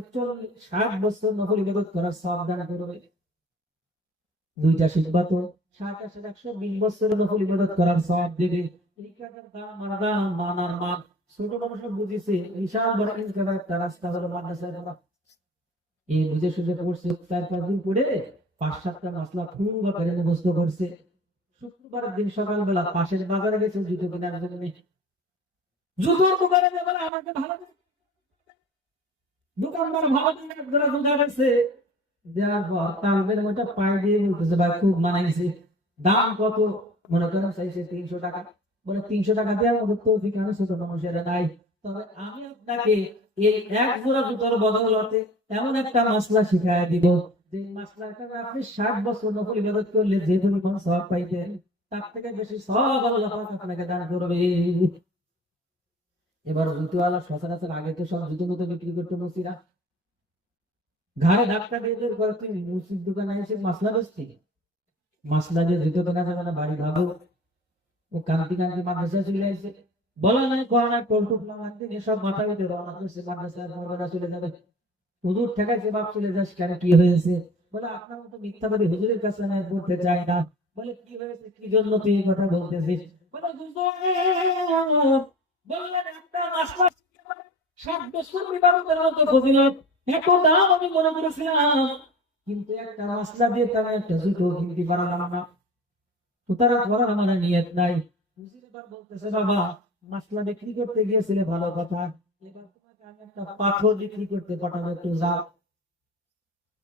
60 বছর নফল ইবাদত করার সওয়াব দান করবে। দুইটা শিখবা তো 60 আর 120 বছর নফল ইবাদত করার সওয়াব দেবে। এই কাজের দাম মানাদাম মানার মান ছোট মানুষ বুঝেছে, বিশাল বড় ইনকামের একটা রাস্তা হলো মাদ্রাসায় পড়া। এই বুঝে সুঝে পড়ছে, 4-5 দিন পড়ে 5-7টা মশলা খুব আকারে মুখস্থ করছে। শুক্রবারের দিন সকালবেলা পাশের বাজারে গেছে জুতো কেনার জন্য। জুতোর দোকানে যাবে আমাকে ভালো দোকানদার ভালো করে জুতা গেছে দেওয়ার পর তালবের ওইটা পায়ে দিয়ে বলতেছে ভাই খুব মানাইছে। দাম কত? মনে করেন চাইছে 300 টাকা। বলে 300 টাকা দেওয়ার মতো তৌফিক আমি ছোট মানুষের নাই, তবে আমি আপনাকে এই এক জোড়া জুতার বদলতে এমন একটা মশলা শিখাই দিব যে মশলাটা আপনি 60 বছর নকল ইবাদত করলে যে পরিমাণ সওয়াব পাইতেন তার থেকে বেশি সওয়াব আল্লাহ পাক আপনাকে দান করবে। এবার জুতোওয়ালা সচরাচর আগে তো সব জুতো মতো বিক্রি করতে বসিরা ঘাড়ে ধাক্কা দিয়ে তোর করে তুই মুসির দোকানে এসে মশলা বেচতি। মশলা দিয়ে জুতো কেনা যাবে না, বাড়ি ভাবো। ও কান্তি কান্তি মাদ্রাসায় চলে আসে, বলা নাই করা নাই টলটুক নামার দিন এসব মাথা ভিতরে রওনা করছে মাদ্রাসায় পড়াবেলা চলে যাবে। হুজুর ঠেকাইছে বাপ চলে যাস কেন, কি হয়েছে? বলে আপনার মতো মিথ্যাবাদী হুজুরের কাছে নাই পড়তে চাই না। বলে কি হয়েছে, কি জন্য তুই এই কথা বলতেছিস? বলে হুজুর বললেন একটা মশলা 60 বছর বিবাহের মতো ফজিলত, এত দাম আমি মনে করেছিলাম, কিন্তু একটা মশলা দিয়ে তারা একটা জুতো কিনতে পারলাম না। তো তারা করার আমার নিয়ত নাই। হুজুর এবার বলতেছে বাবা মশলা বিক্রি করতে গিয়েছিলে ভালো কথা, এবার তোমাকে আমি একটা পাথর বিক্রি করতে পাঠাবো, একটু যাও।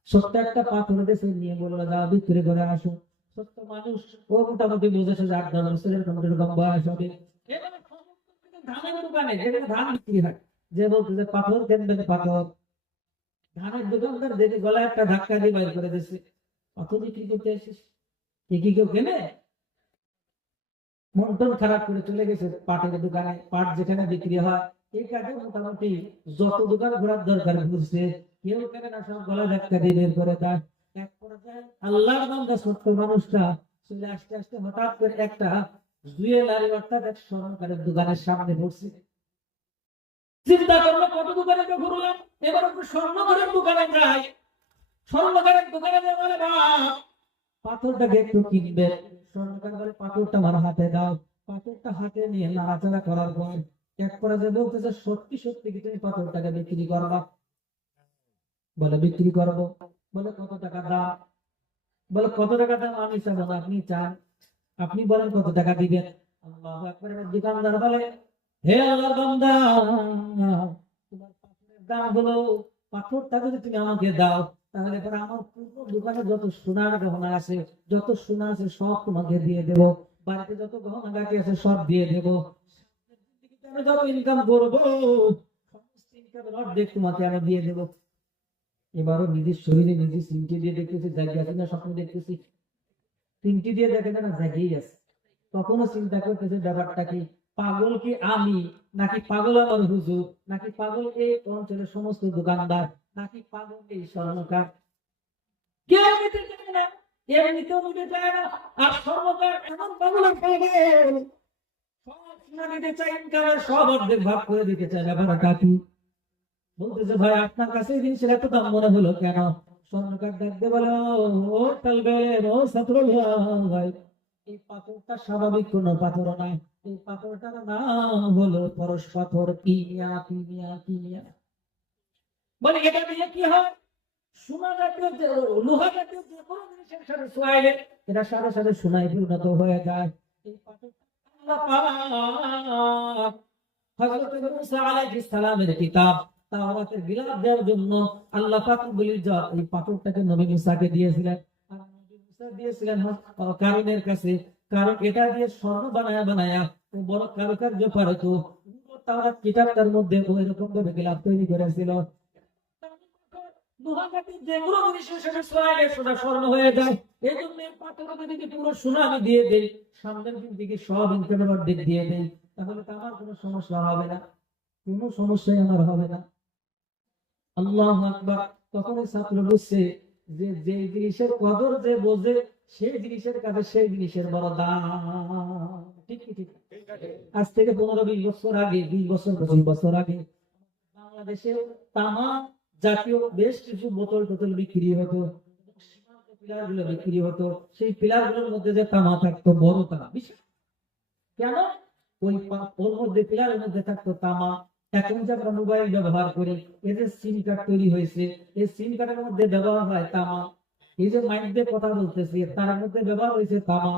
সত্য একটা পাথর দেশে নিয়ে বললো যাও বিক্রি করে আসো। সত্য মানুষ ও মোটামুটি বুঝেছে যে 8-10 বছরের এরকম বয়স হবে। এবার ধানের দোকানে যেখানে ধান বিক্রি হয়, যে বলতেছে পাথর কিনবেন পাথর, ধানের দোকানদার দেখে গলায় একটা ধাক্কা দিয়ে বাইর করে দিচ্ছে, পাথর বিক্রি করতে এসেছিস, কি কেউ কেনে? মন টন খারাপ করে চলে গেছে পাটের দোকানে, পাট যেখানে বিক্রি হয়। এই কাজে মোটামুটি যত দোকান ঘোরার দরকার ঘুরছে, কেউ কেনে না, সব গলায় ধাক্কা দিয়ে বের করে দেয়। এক পর্যায়ে আল্লাহর বান্দা ছোট্ট মানুষটা চলে আসতে আসতে হঠাৎ করে একটা জুয়েলারি অর্থাৎ এক স্বর্ণকারের দোকানের সামনে পড়ছে। চিন্তা করলো কত দোকানে তো ঘুরলাম, এবার একটু স্বর্ণকারের দোকানে যাই। স্বর্ণকারের দোকানে যাই বলে বাপ পাথরটাকে একটু কিনবে। স্বর্ণকার বলে পাথরটা আমার হাতে দাও। পাথরটা হাতে নিয়ে নাড়াচাড়া করার পর এক পর্যায়ে বলতেছে সত্যি সত্যি কি তুমি পাথরটাকে বিক্রি করবা? বলে বিক্রি করবো। বলে কত টাকা দাম? বলে কত টাকা দাম আমি চাবো না, আপনি চান, আপনি বলেন কত টাকা দিবেন। আল্লাহু আকবার। দোকানদার বলে হে আল্লাহর বান্দা, তোমার পাথরের দাম হলো, পাথরটা যদি তুমি আমাকে দাও তাহলে পরে আমার পুরো দোকানে যত সোনার গহনা আছে, যত সোনা আছে সব তোমাকে দিয়ে দেব, বাড়িতে যত গহনা গাটি আছে সব দিয়ে দেব, আমি যত ইনকাম করবো সমস্ত ইনকামের অর্ধেক তোমাকে আমি দিয়ে দেব। এবারও নিজের শরীরে নিজে সিনটি দিয়ে দেখতেছি জায়গা আছে না, স্বপ্ন দেখতেছি সিনটি দিয়ে দেখে না জায়গাই আছে। তখনও চিন্তা করতেছে ব্যাপারটা কি, পাগল কি আমি, নাকি পাগল আমার হুজুর, নাকি পাগল এই অঞ্চলের সমস্ত দোকানদার, নাকি পাগল এই স্বর্ণকার? কেউ নিতে চায় না, এমনিতেও নিতে চায় না। আর স্বর্ণকার এমন পাগলের পাগল, সব সোনা নিতে চায়, ইনকামের সব অর্ধেক ভাগ করে দিতে চায়। ব্যাপারটা কি? বলতেছে ভাই আপনার কাছে এই জিনিসের এত দাম মনে হলো কেন? স্বর্ণকার দেখতে বলো ও তালবের ও ছাত্র ভাই, এই পাথরটা স্বাভাবিক কোন পাথর নয়, এই পাথরটার নাম হলো পরশ পাথর। কিমিয়া কিমিয়া কিমিয়া। বলে এটা দিয়ে কি হয়? সোনা জাতীয় লোহা জাতীয় যে কোনো জিনিসের সাথে ছোঁয়াইলে এটা সাথে সাথে সোনায় পরিণত হয়ে যায়। এই পাথরটা আল্লাহ পাক হযরত মুসা আলাইহিস সালামের কিতাব তাওরাতের গিলাফ দেওয়ার জন্য আল্লাহ পাক বলি যা এই পাথরটাকে নবী মুসাকে দিয়েছিলেন। আর নবী মুসা দিয়েছিলেন কারণের কাছে, কারণ এটা দিয়ে স্বর্ণ বানায়া বানায়া ও বড় কারুকার্য পারতো। তাওরাত কিতাবটার মধ্যে ও এরকম ভাবে গিলাফ তৈরি করেছিল। লোহাকাঠি যেগুলো জিনিসের সাথে ছোঁয়াইলে সোনা স্বর্ণ হয়ে যায়। এই জন্য এই পাথরটা যদি পুরো সোনা আমি দিয়ে দেই, সামনের দিকে সব ইনকামের অর্ধেক দিয়ে দেই, তাহলে তো আমার কোনো সমস্যা হবে না, কোনো সমস্যাই আমার হবে না। আল্লাহু আকবার। তখন এই ছাত্র বুঝছে যে যে জিনিসের কদর যে বোঝে সেই জিনিসের কাছে সেই জিনিসের বড় দাম। ঠিক কি ঠিক? আজ থেকে 15-20 বছর আগে, 20 বছর 25 বছর আগে বাংলাদেশে তামা জাতীয় বেশ কিছু বোতল টোতল বিক্রি হতো, পিলার গুলো বিক্রি হতো। সেই পিলার গুলোর মধ্যে যে তামা থাকতো বড় তামা, বিশাল। কেন? ওই ওর মধ্যে পিলারের মধ্যে থাকতো তামা। এখন যে আমরা মোবাইল ব্যবহার করি, এই যে সিম কার্ড তৈরি হয়েছে, এই সিম কার্ডের মধ্যে ব্যবহার হয় তামা। এই যে মাইন্ড দিয়ে কথা বলতেছি তার মধ্যে ব্যবহার হয়েছে তামা।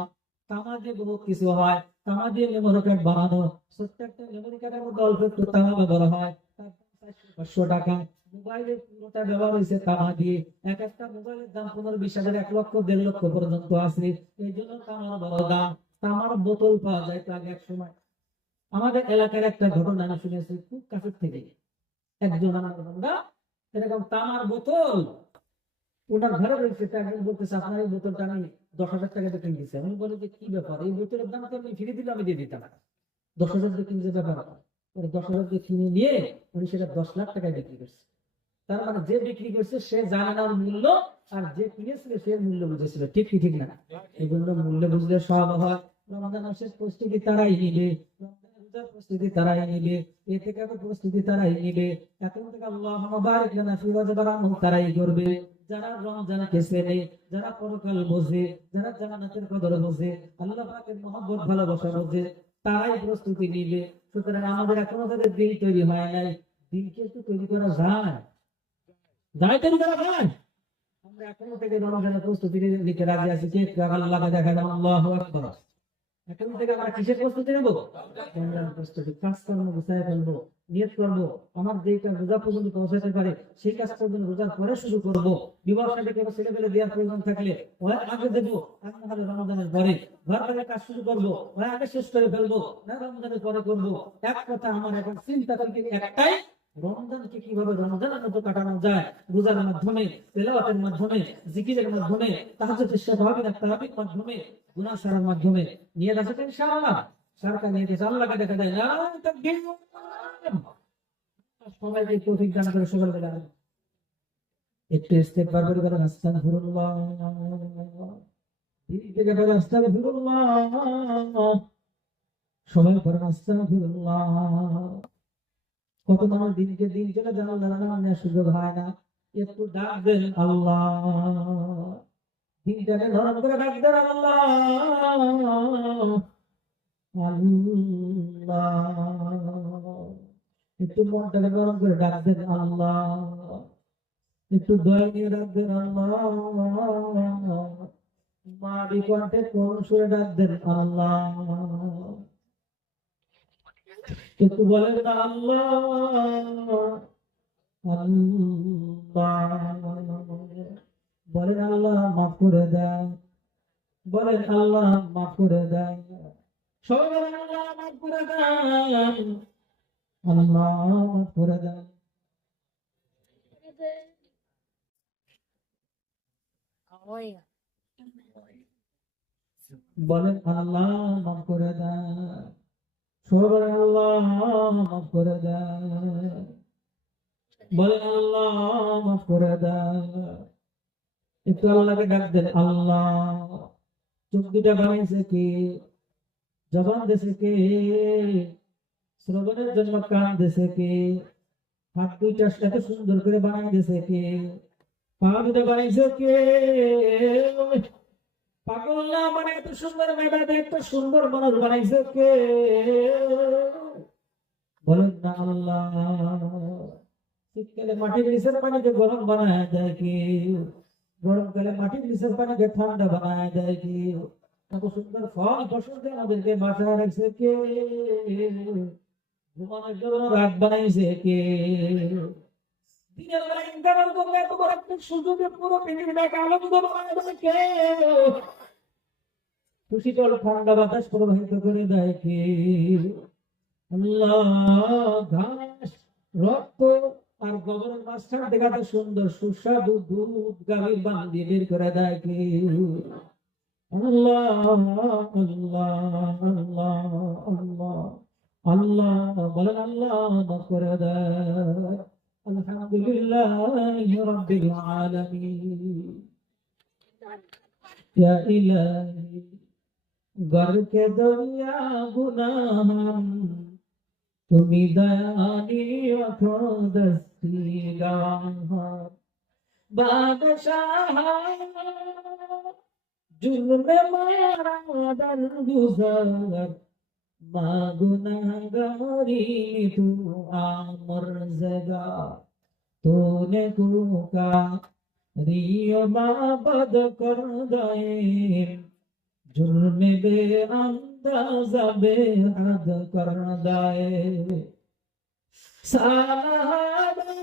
তামা দিয়ে বহুত কিছু হয়। তামা দিয়ে মেমোরি কার্ড বানানো, ছোট্ট একটা মেমোরি কার্ডের মধ্যে অল্প একটু তামা ব্যবহার হয়। তার দাম 400-500 টাকা। মোবাইলের পুরোটা ব্যবহার হয়েছে তামা দিয়ে। এক একটা মোবাইলের দাম 15-20 হাজার, 1 লক্ষ 1.5 লক্ষ পর্যন্ত আছে। এই জন্য তামার বড় দাম। তামার বোতল পাওয়া যায় আগে এক সময়। আমাদের এলাকার একটা ঘটনা আমি শুনেছি খুব কাছের থেকে। একজন আমার বন্ধা এরকম তামার বোতল ওনার ঘরে রয়েছে। একজন বলতেছে আপনার এই বোতলটা আমি 10,000 টাকা দিয়ে কিনে দিচ্ছি। আমি বলি যে কি ব্যাপার, এই বোতলের দাম তো আপনি ফিরে দিলে আমি দিয়ে দিতাম। 10,000 দিয়ে কিনতে ব্যাপার, 10,000 দিয়ে কিনে নিয়ে উনি সেটা 10 লাখ টাকায় বিক্রি করছে। তার মানে যে বিক্রি করছে সে জানে না মূল্য, আর যে কিনেছিল সে মূল্য বুঝেছিল। ঠিক কি ঠিক না? এই জন্য মূল্য বুঝলে সব হয়। রমাদান মাসের প্রস্তুতি তারাই নিবে, রোজার প্রস্তুতি তারাই নিবে, এ থেকে প্রস্তুতি তারাই নিবে। এখন থেকে আল্লাহ বারিক লানা ফি রজব তারাই করবে। যারা রমজানকে চেনে, যারা পরকাল বোঝে, যারা জান্নাতের কদর বোঝে, আল্লাহ পাকের মহব্বত ভালোবাসা বোঝে, তারাই প্রস্তুতি নিবে। সুতরাং আমাদের এখনো তাদের দিন তৈরি হয় নাই। দিনকে একটু তৈরি করা যায়, যায় তৈরি করা যায়। আমরা এখনো থেকে রমজানের প্রস্তুতি নিতে রাজি আছি। কে আল্লাহকে দেখা দাও, আল্লাহু আকবার। এখন থেকে আমরা কিসের প্রস্তুতি নেবো? রমজান প্রস্তুতি। কাজকর্ম গুছায় ফেলবো, নিয়ত করবো আমার যেই কাজ রোজা পর্যন্ত পৌঁছাতে পারে সেই কাজ পর্যন্ত রোজার পরে শুরু করবো। বিবাহ সাথে কোনো ছেলে পেলে দেওয়ার প্রয়োজন থাকলে ওরা আগে দেবো, আর না হলে রমজানের পরে। ঘর বাড়ি কাজ শুরু করবো, ওরা আগে শেষ করে ফেলবো, না রমজানের পরে করবো। এক কথা আমার এখন চিন্তা করি একটাই, রমজানকে কিভাবে রমজানের মতো কাটানো যায়। রোজার মাধ্যমে, তেলাওয়াতের মাধ্যমে, জিকিরের মাধ্যমে, তাহাজ্জুদের তারাবির মাধ্যমে, গুনাহ সারার মাধ্যমে। নিয়ে আছে তো ইনশাআল্লাহ। সরকার নিয়ে গেছে, আল্লাহকে দেখা যায় না। তাকবীর। সবাইকে তৌফিক দান করে সকল বেলা একটু ইস্তেগফার করে বলেন আস্তাগফিরুল্লাহ। দিল থেকে বলেন আস্তাগফিরুল্লাহ। সবাই বলেন আস্তাগফিরুল্লাহ। কত মানুষ দিনকে দিন চলে যান, আল্লাহর নাম নেওয়ার সুযোগ হয় না। একটু ডাক দেন আল্লাহ, দিনটাকে নরম করে ডাক দেন আল্লাহ, আল্লাহ। একটু মনটাকে নরম করে ডাক দেন আল্লাহ, একটু দয়া নিয়ে ডাক দেন আল্লাহ। মারি কণ্ঠে কোন সুরে ডাক দেন আল্লাহ। একটু বলেন না আল্লাহ, আল্লাহ। বলেন আল্লাহ মাফ করে দেন, বলেন আল্লাহ মাফ করে দেন। সবাই বলেন আল্লাহ মাফ করে দেন, আল্লাহ মাফ করে দেন। বলেন আল্লাহ মাফ করে দেন, সবাই বলেন আল্লাহ মাফ করে দেন, বলেন আল্লাহ মাফ করে দেন। একটু আল্লাহকে ডাক দেন আল্লাহ। চোখ দুটা বানিয়েছে কে? জবান দেশে কে? শ্রবণের জন্য কান দেশে কে? হাত দুইটা এত সুন্দর করে বানাই দিয়েছে কে? পা দুটো বানাইছে কে? পাগল না মানে এত সুন্দর মেধাতে একটা সুন্দর মানুষ বানাইছে কে? বলেন না আল্লাহ। শীতকালে মাটির নিচের পানিকে গরম বানায় দেয় কি? গরমকালে মাটির নিচের পানিকে ঠান্ডা বানায় দেয় কি? এত সুন্দর ফল ফসল দিয়ে আমাদেরকে বাঁচায় রাখছে কে? ঘুমানোর জন্য রাত বানাইছে কে? দিনের বেলা ইন্টারনেট করলে এত বড় একটা সুযোগে পুরো পৃথিবীটাকে আলোকিত বানায় দেয় কে? শীতল ঠান্ডা বাতাস প্রবাহিত করে দেয় কে? আল্লাহ। ঘাস, রক্ত আর গোবরের মাঝখান থেকে এত সুন্দর সুস্বাদু দুধ গাভীর বান দিয়ে বের করে দেয় কে? আল্লাহ, আল্লাহ, আল্লাহ, আল্লাহ, আল্লাহ। বলেন আল্লাহ মাফ করে দেয়। আলহামদুলিল্লাহি রাব্বিল আলামিন। ইয়া ইলাহি गर के दरिया गुनाह তুমি দয়ানি অথদস্তি গওয়াহ বাদশাহ जुल्म मारा दर गुजर मा गुनाहगारी तू आमर जगा तूने कूका रियो माबद कर दाए जुल्म बे अंदाजा बेहद कर दाए सालाबे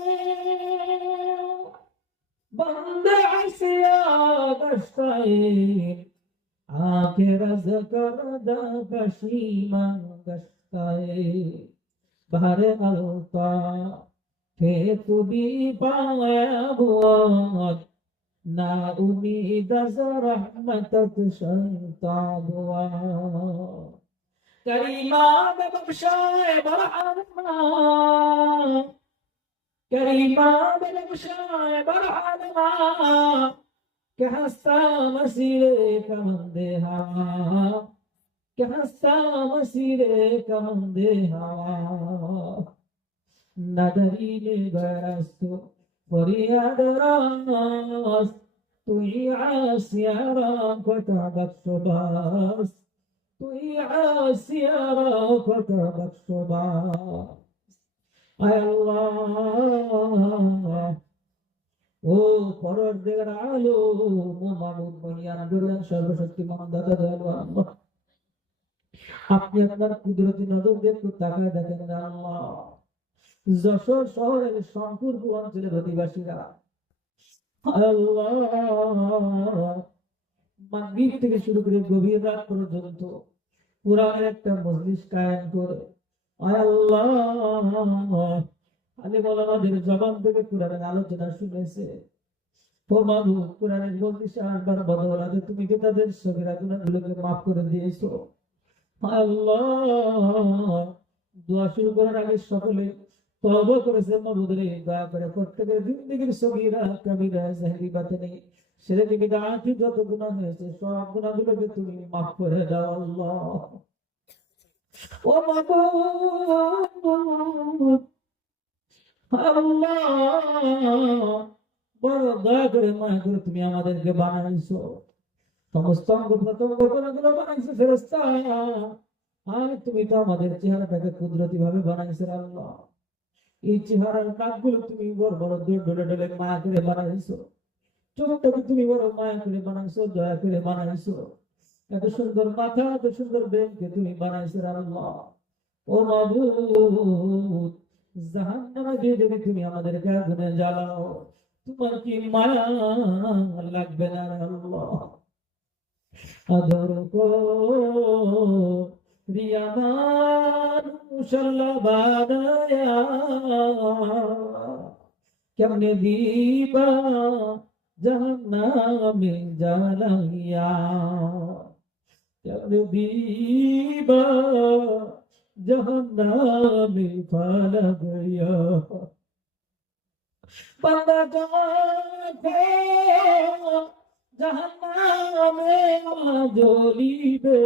बंदे आसिया गश्ताए आखिर कर दा कशीमा गश्ताए bahare alta ke tu bi pawa na umida za rahmatat shaytabwa karima be bakshaye barhama karima be bakshaye barhama ke hasta masire kamande ha que hasta masire kamande hawa nadarile garastu फरियाद रास तू ही आसियारा कता बख्शबास तू ही आसियारा कता बख्शबास आय अल्लाह ओ परवरदिगार आलम ओ माबूद बनियान दुर्लभ सर्वशक्तिमान दाता दयालु अल्लाह আপনি আপনার কুদরতি নজর দিয়ে একটু তাকায় দেখেন না আল্লাহ যশোর শহরের শঙ্করপুর অঞ্চলের অধিবাসীরা আল্লাহ মাগরিব থেকে শুরু করে গভীর রাত পর্যন্ত কোরআনের একটা মজলিস কায়েম করে আয় আল্লাহ আলিম ওলামাদের জবান থেকে কোরআনের আলোচনা শুনেছে ও মাবুদ কোরআনের মজলিসে আসবার বদৌলতে তুমি কি তাদের সগীরা গুনাহগুলোকে মাফ করে দিয়েছো আল্লাহ দোয়া শুরু করার আগে সকলে তওবা করেছে মাবুদ রে দয়া করে প্রত্যেকের জিন্দেগীর সগীরা কবিরা জাহিরি বাতিনি শিরক বিদআত যত গুনাহ হয়েছে সব গুনাহগুলোকে তুমি মাফ করে দাও আল্লাহ ও মাবুদ আল্লাহ বড় দয়া করে মায়া করে তুমি আমাদেরকে বানাইছো সমস্ত অঙ্গ প্রত্যঙ্গ গুলো বানাইছো ফেরেশতা আর তুমি তো আমাদের চেহারাটাকে কুদরতি ভাবে বানাইছো আল্লাহ এই চেহারার নাকগুলো তুমি বড় বড় ডলে ডলে মায়া করে বানাইছো চোখটাকে তুমি বড় মায়া করে বানাইছো দয়া করে বানাইছো এত সুন্দর মাথা এত সুন্দর ব্রেনকে তুমি বানাইছো আল্লাহ ও মাবুদ জাহান্নামে দিয়ে যদি তুমি আমাদেরকে আগুনে জ্বালাও তোমার কি মায়া লাগবে না আল্লাহ আদর কো রিয়ামান মুশাল্লা বানায়া কেমনে দিবা জাহান্নামে জ্বালাইয়া কেমনে দিবা জাহান্নামে ফালাইয়া বান্দা জানে জাহান্নামে জ্বলিবে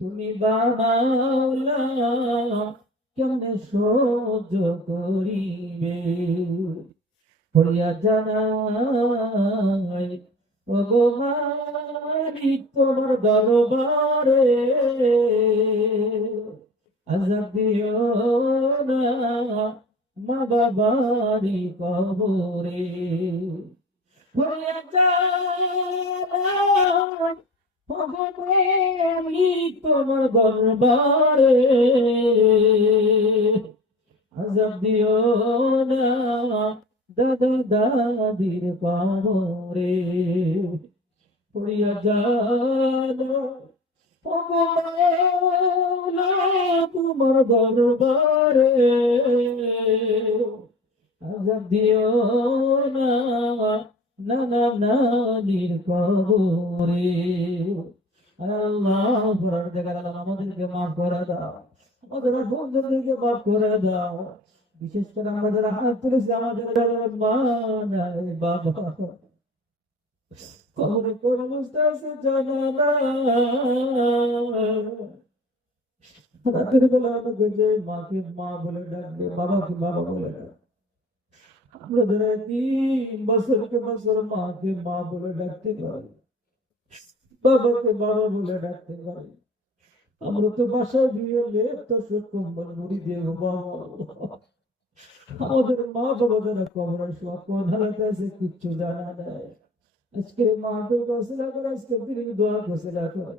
তুমি বানাওলা কেমনে সহ্য করিবে পড়িয়া জানাই ওগো মালিক তোমার দরবারে আযাব দিও না মা বাবারি কবরে পড়িয়া জানাই ওগো মালিক তোমার দরবারে আযাব দিও না দাদা দাদির কবরে পড়িয়া জানো ওগো মাওলা তোমার দরবারে আযাব দিও না নানা নানির কবরে আল্লাহ পরওয়ারদিগার আলম আমাদেরকে মাফ করে দাও আমাদের বন্ধুদেরকে মাফ করে দাও বিশেষ করে আমরা যারা হাত তুলেছি আমাদের মা নাই বাবা কবরে কোন অবস্থা আছে জানা না রাতের বেলা আমাকে যে মাকে মা বলে ডাকবে বাবাকে বাবা বলে ডাকবে আমরা যারা 3 বছরকে বছর মাকে মা বলে ডাকতে পারি বাবাকে বাবা বলে ডাকতে পারি আমরা তো বাসায় দিয়ে তো সুকম্বল মুড়ি দিয়ে বাবা আমাদের মা বাবা যারা কবরে শোয়া কোন হালাতে আছে কিচ্ছু জানা নাই। আজকে মাহফিল করছিলা করে, আজকে দিন দোয়া করছিলা করে,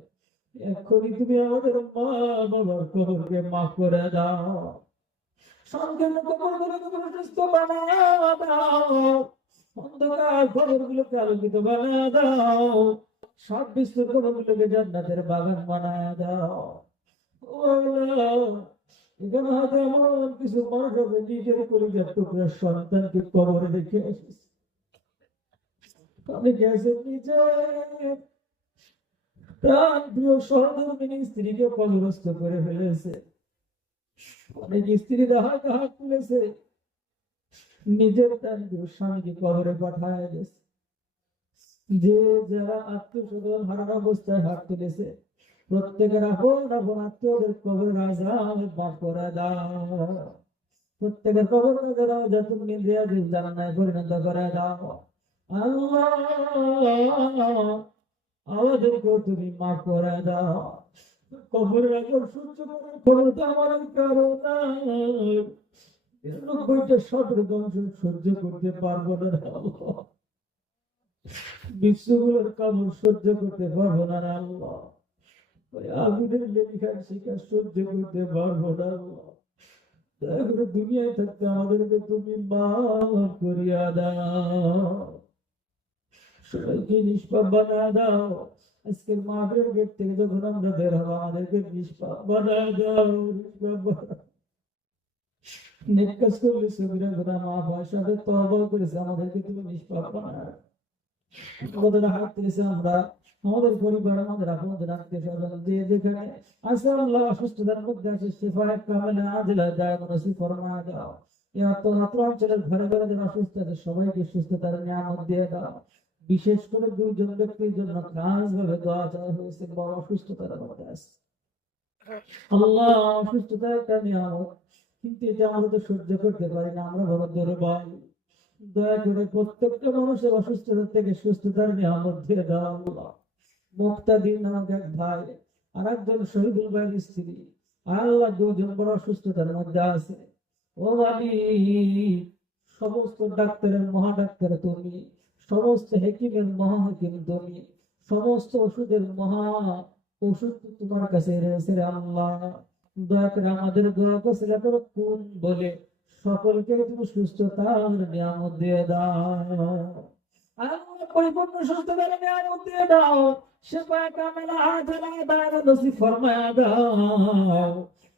এক্ষুনি তুমি আমাদের মা বাবার কবরকে মাফ করে দাও, সংকীর্ণ কবরগুলোকে তুমি সুস্থ বানাও দাও, অন্ধকার কবরগুলোকে আলোকিত বানায় দাও, সব বিশ্ব কবরগুলোকে জান্নাতের বাগান বানায় দাও। ও আল্লাহ, এখানে হয়তো এমন কিছু মানুষ আছে নিজের পরিবার টুকরা সন্তানকে কবরে রেখে এসেছে, অনেকে আছে নিজের প্রাণ প্রিয় সহধর্মিনী স্ত্রীকে কবরস্থ করে ফেলেছে, অনেক স্ত্রীরা হয়তো হাত তুলেছে, নিজের প্রাণ প্রিয় স্বামীকে কবরে পাঠায় দিয়েছে। যে যারা আত্মীয় হারার অবস্থায় হাত তুলেছে, প্রত্যেকের আপন আপন আত্মীয়দের কবরের আযাব মাফ করে দাও, প্রত্যেকের কবর দাও যত নিন্দিয়া জান্নাতে পরিণত করে দাও। আল্লাহ, আমাদেরকে তুমি মাফ করে দাও, কবরের আগর সহ্য করার ক্ষমতা আমার কারো নাই, ৯০টা শটের ধ্বংস সহ্য করতে পারবো না আল্লাহ, বিশ্বগুলোর কামড় সহ্য করতে পারবো না আল্লাহ, ওই আগুনের লেলিহার শিকার সহ্য করতে পারবো না আল্লাহ। দয়া করে দুনিয়ায় থাকতে আমাদেরকে তুমি মাফ করিয়া দাও, সবাইকে নিষ্পাপ বানা দাও। আজকের মাহফিলের গেট থেকে যখন আমরা বের হবো আমাদেরকে নিষ্পাপ বানা দাও, নিষ্পাপ বানাও। নেক কাজ করলে সগীরা গুনাহ মাফ হয়, সাথে তওবা করেছে আমাদেরকে তুমি নিষ্পাপ বানাও। আমাদের হাত থেকে আমরা আমাদের পরিবার, আমাদের আপনাদের আত্মীয় স্বজন যে যেখানে আছে আল্লাহ অসুস্থতার মধ্যে আছে, শিফায়ে কামিলা আজিলা দায় নসিব ফরমায় দাও। ইয়া আল্লাহ, অঞ্চলের ঘরে ঘরে যারা অসুস্থ আছে সবাইকে সুস্থতার নিয়ামত দিয়ে দাও। বিশেষ করে দুইজন ব্যক্তির জন্য খাস ভাবে দোয়া চাওয়া হয়েছে, বড় অসুস্থতার মধ্যে আছে। আল্লাহ, অসুস্থতা একটা নিয়ামত, কিন্তু এটা আমরা তো সহ্য করতে পারি না, আমরা বড় দুর্বল। দয়া করে প্রত্যেকটা মানুষের অসুস্থতা থেকে সুস্থতার নিয়ামত দিয়ে দাও আল্লাহ। মুক্তাদির নামক এক ভাই আর একজন শহীদুল ভাইয়ের স্ত্রী, আল্লাহ দুজন বড় অসুস্থতার মধ্যে আছে। ও মালিক, সমস্ত ডাক্তারের মহা ডাক্তার তুমি, সমস্ত হেকিমের মহা হেকিম তুমি, সমস্ত ওষুধের মহা ওষুধ তোমার কাছে রয়েছে রে আল্লাহ। দয়া করে আমাদের দোয়া কসিলা করে কোন বলে সকলকে তুমি সুস্থতার নিয়ামত দিয়ে দাও আল্লাহ, পরিপূর্ণ সুস্থতার নিয়ামত দিয়ে দাও, শিফায়ে কামিলা আজিলা দায় নসিব ফরমায়া দাও।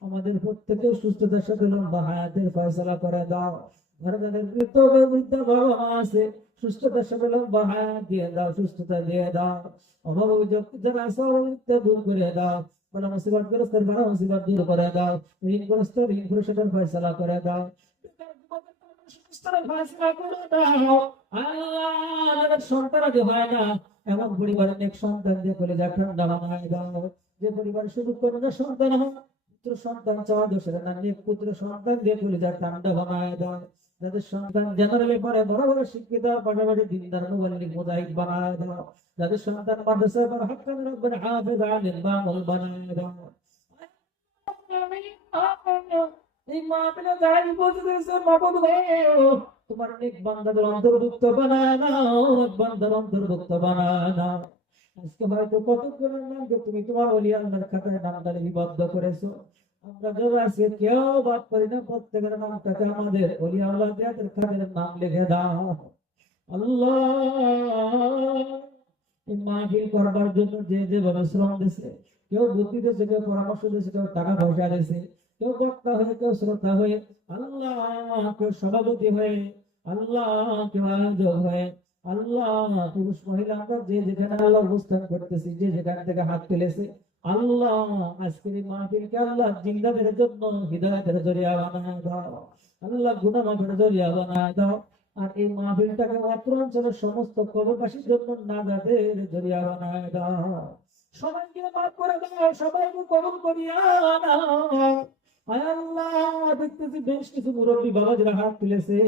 আমাদের প্রত্যেকের সুস্থতার সাথে লম্বা হায়াতের ফয়সালা করে দাও। ঘরে যাদের বৃদ্ধ বৃদ্ধ বাবা মা আছে, সুস্থতার সাথে লম্বা হায়াত দিয়ে দাও, সুস্থতা দিয়ে দাও। অভাব অভিযোগ যারা আছে অভাবটা দূর করে দাও, বালা মুসিবত গ্রস্তের বালা মুসিবত দূর করে দাও, ঋণগ্রস্ত ঋণ পরিশোধের ফয়সালা করে দাও, ফয়সালা করে দাও। আল্লাহ, যাদের সন্তান আদি হয় না এমন পরিবারের নেক সন্তান দিয়ে কলেজা ঠান্ডা বানায় দাও। যে পরিবারে শুধু কন্যা সন্তান হয়, পুত্র সন্তান চাওয়া দোষের না, নেক পুত্র সন্তান দিয়ে কলেজা ঠান্ডা বানায় দাও। যাদের সন্তান জেনারেলে পড়ে বড় বড় শিক্ষিত পাশাপাশি দিনদার মুবাল্লিগ মুজাহিদ বানায় দাও। যাদের সন্তান মাদ্রাসায় পড়ে হাক্কানি রব্বানা হাফেজ আলিম বামুল বানায় দাও। এই মাহফিলে যারা বিপদে রয়েছে মাবুদ গো, তোমার নেক বান্দাদের অন্তর্ভুক্ত বানায় নাও, নেক বান্দার অন্তর্ভুক্ত বানায় নাও। আজকে হয়তো কতজনের নামকে তুমি তোমার ওলি আল্লাহর খাতায় নামটা লিপিবদ্ধ করেছো, আমরা যারা আছি কেউ বাদ করি না, প্রত্যেকের নামটাকে আমাদের ওলি আল্লাহদের খাতায় নাম লিখে দাও আল্লাহ। এই মাহফিল করবার জন্য যে যেভাবে শ্রম দিয়েছে, কেউ বুদ্ধি দিয়েছে, কেউ পরামর্শ দিয়েছে, কেউ টাকা পয়সা দিয়েছে, কেউ বক্তা হয়ে, কেউ শ্রোতা হয়ে, আল্লাহ কেউ সভাপতি হয়ে, আল্লাহ কেউ আয়োজক হয়ে, আল্লাহ পুরুষ মহিলা আমরা যে যেখানে আল্লাহ অবস্থান করতেছি, যে যেখান থেকে হাত তুলেছে, আল্লাহ আজকের এই মাহফিলকে আল্লাহ জিন্দাদের জন্য হৃদয়ের জরিয়া বানায় দাও আল্লাহ, গুনাহ মাফের জরিয়া বানায় দাও। আর এই মাহফিলটাকে অত্র অঞ্চলের সমস্ত কবরবাসীর জন্য নাজাতের জরিয়া বানায় দাও। সবাইকে মাফ করে দাও, সবাইকে কবুল করিয়া নাও। আয় আল্লাহ, দেখতেছি বেশ কিছু মুরব্বী বাবা যারা হাত তুলেছে,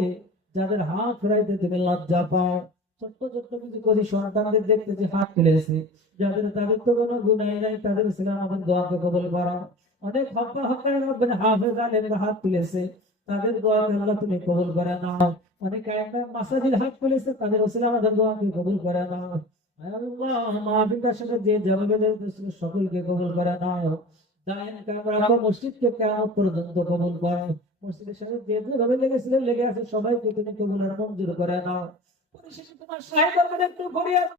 যাদের হাত ফেরাইতে তুমি লজ্জা পাও। ছোট্ট ছোট্ট কিছু করি সন্তানদের দেখতেছি হাত তুলেছে, যাদের তাদের তো কোনো গুনাহ নাই, তাদের ছিলাম আমাদের দোয়াকে কবুল করো। অনেক হক্কা হক্কা রব্বানা হাফেজ আলেমরা হাত তুলেছে, তাদের দোয়া আল্লাহ তুমি কবুল করে নাও। অনেক আয়াত মাসাজিদ হাত খুলেছে, তাদের ওসিলা আমাদের দোয়া তুমি কবুল করে নাও। আল্লাহ মাহফিলটার সাথে যে যেভাবে যাইতেছিল সকলকে কবুল করে নাও। দায়েম কামরা মসজিদকে কিয়ামত পর্যন্ত কবুল করো। মসজিদের সাথে যে যেভাবে লেগেছিল লেগে আছে সবাইকে তুমি কবুল আর মঞ্জুর করে নাও। পরিশেষে তোমার সাহেব একটু ফরিয়াদ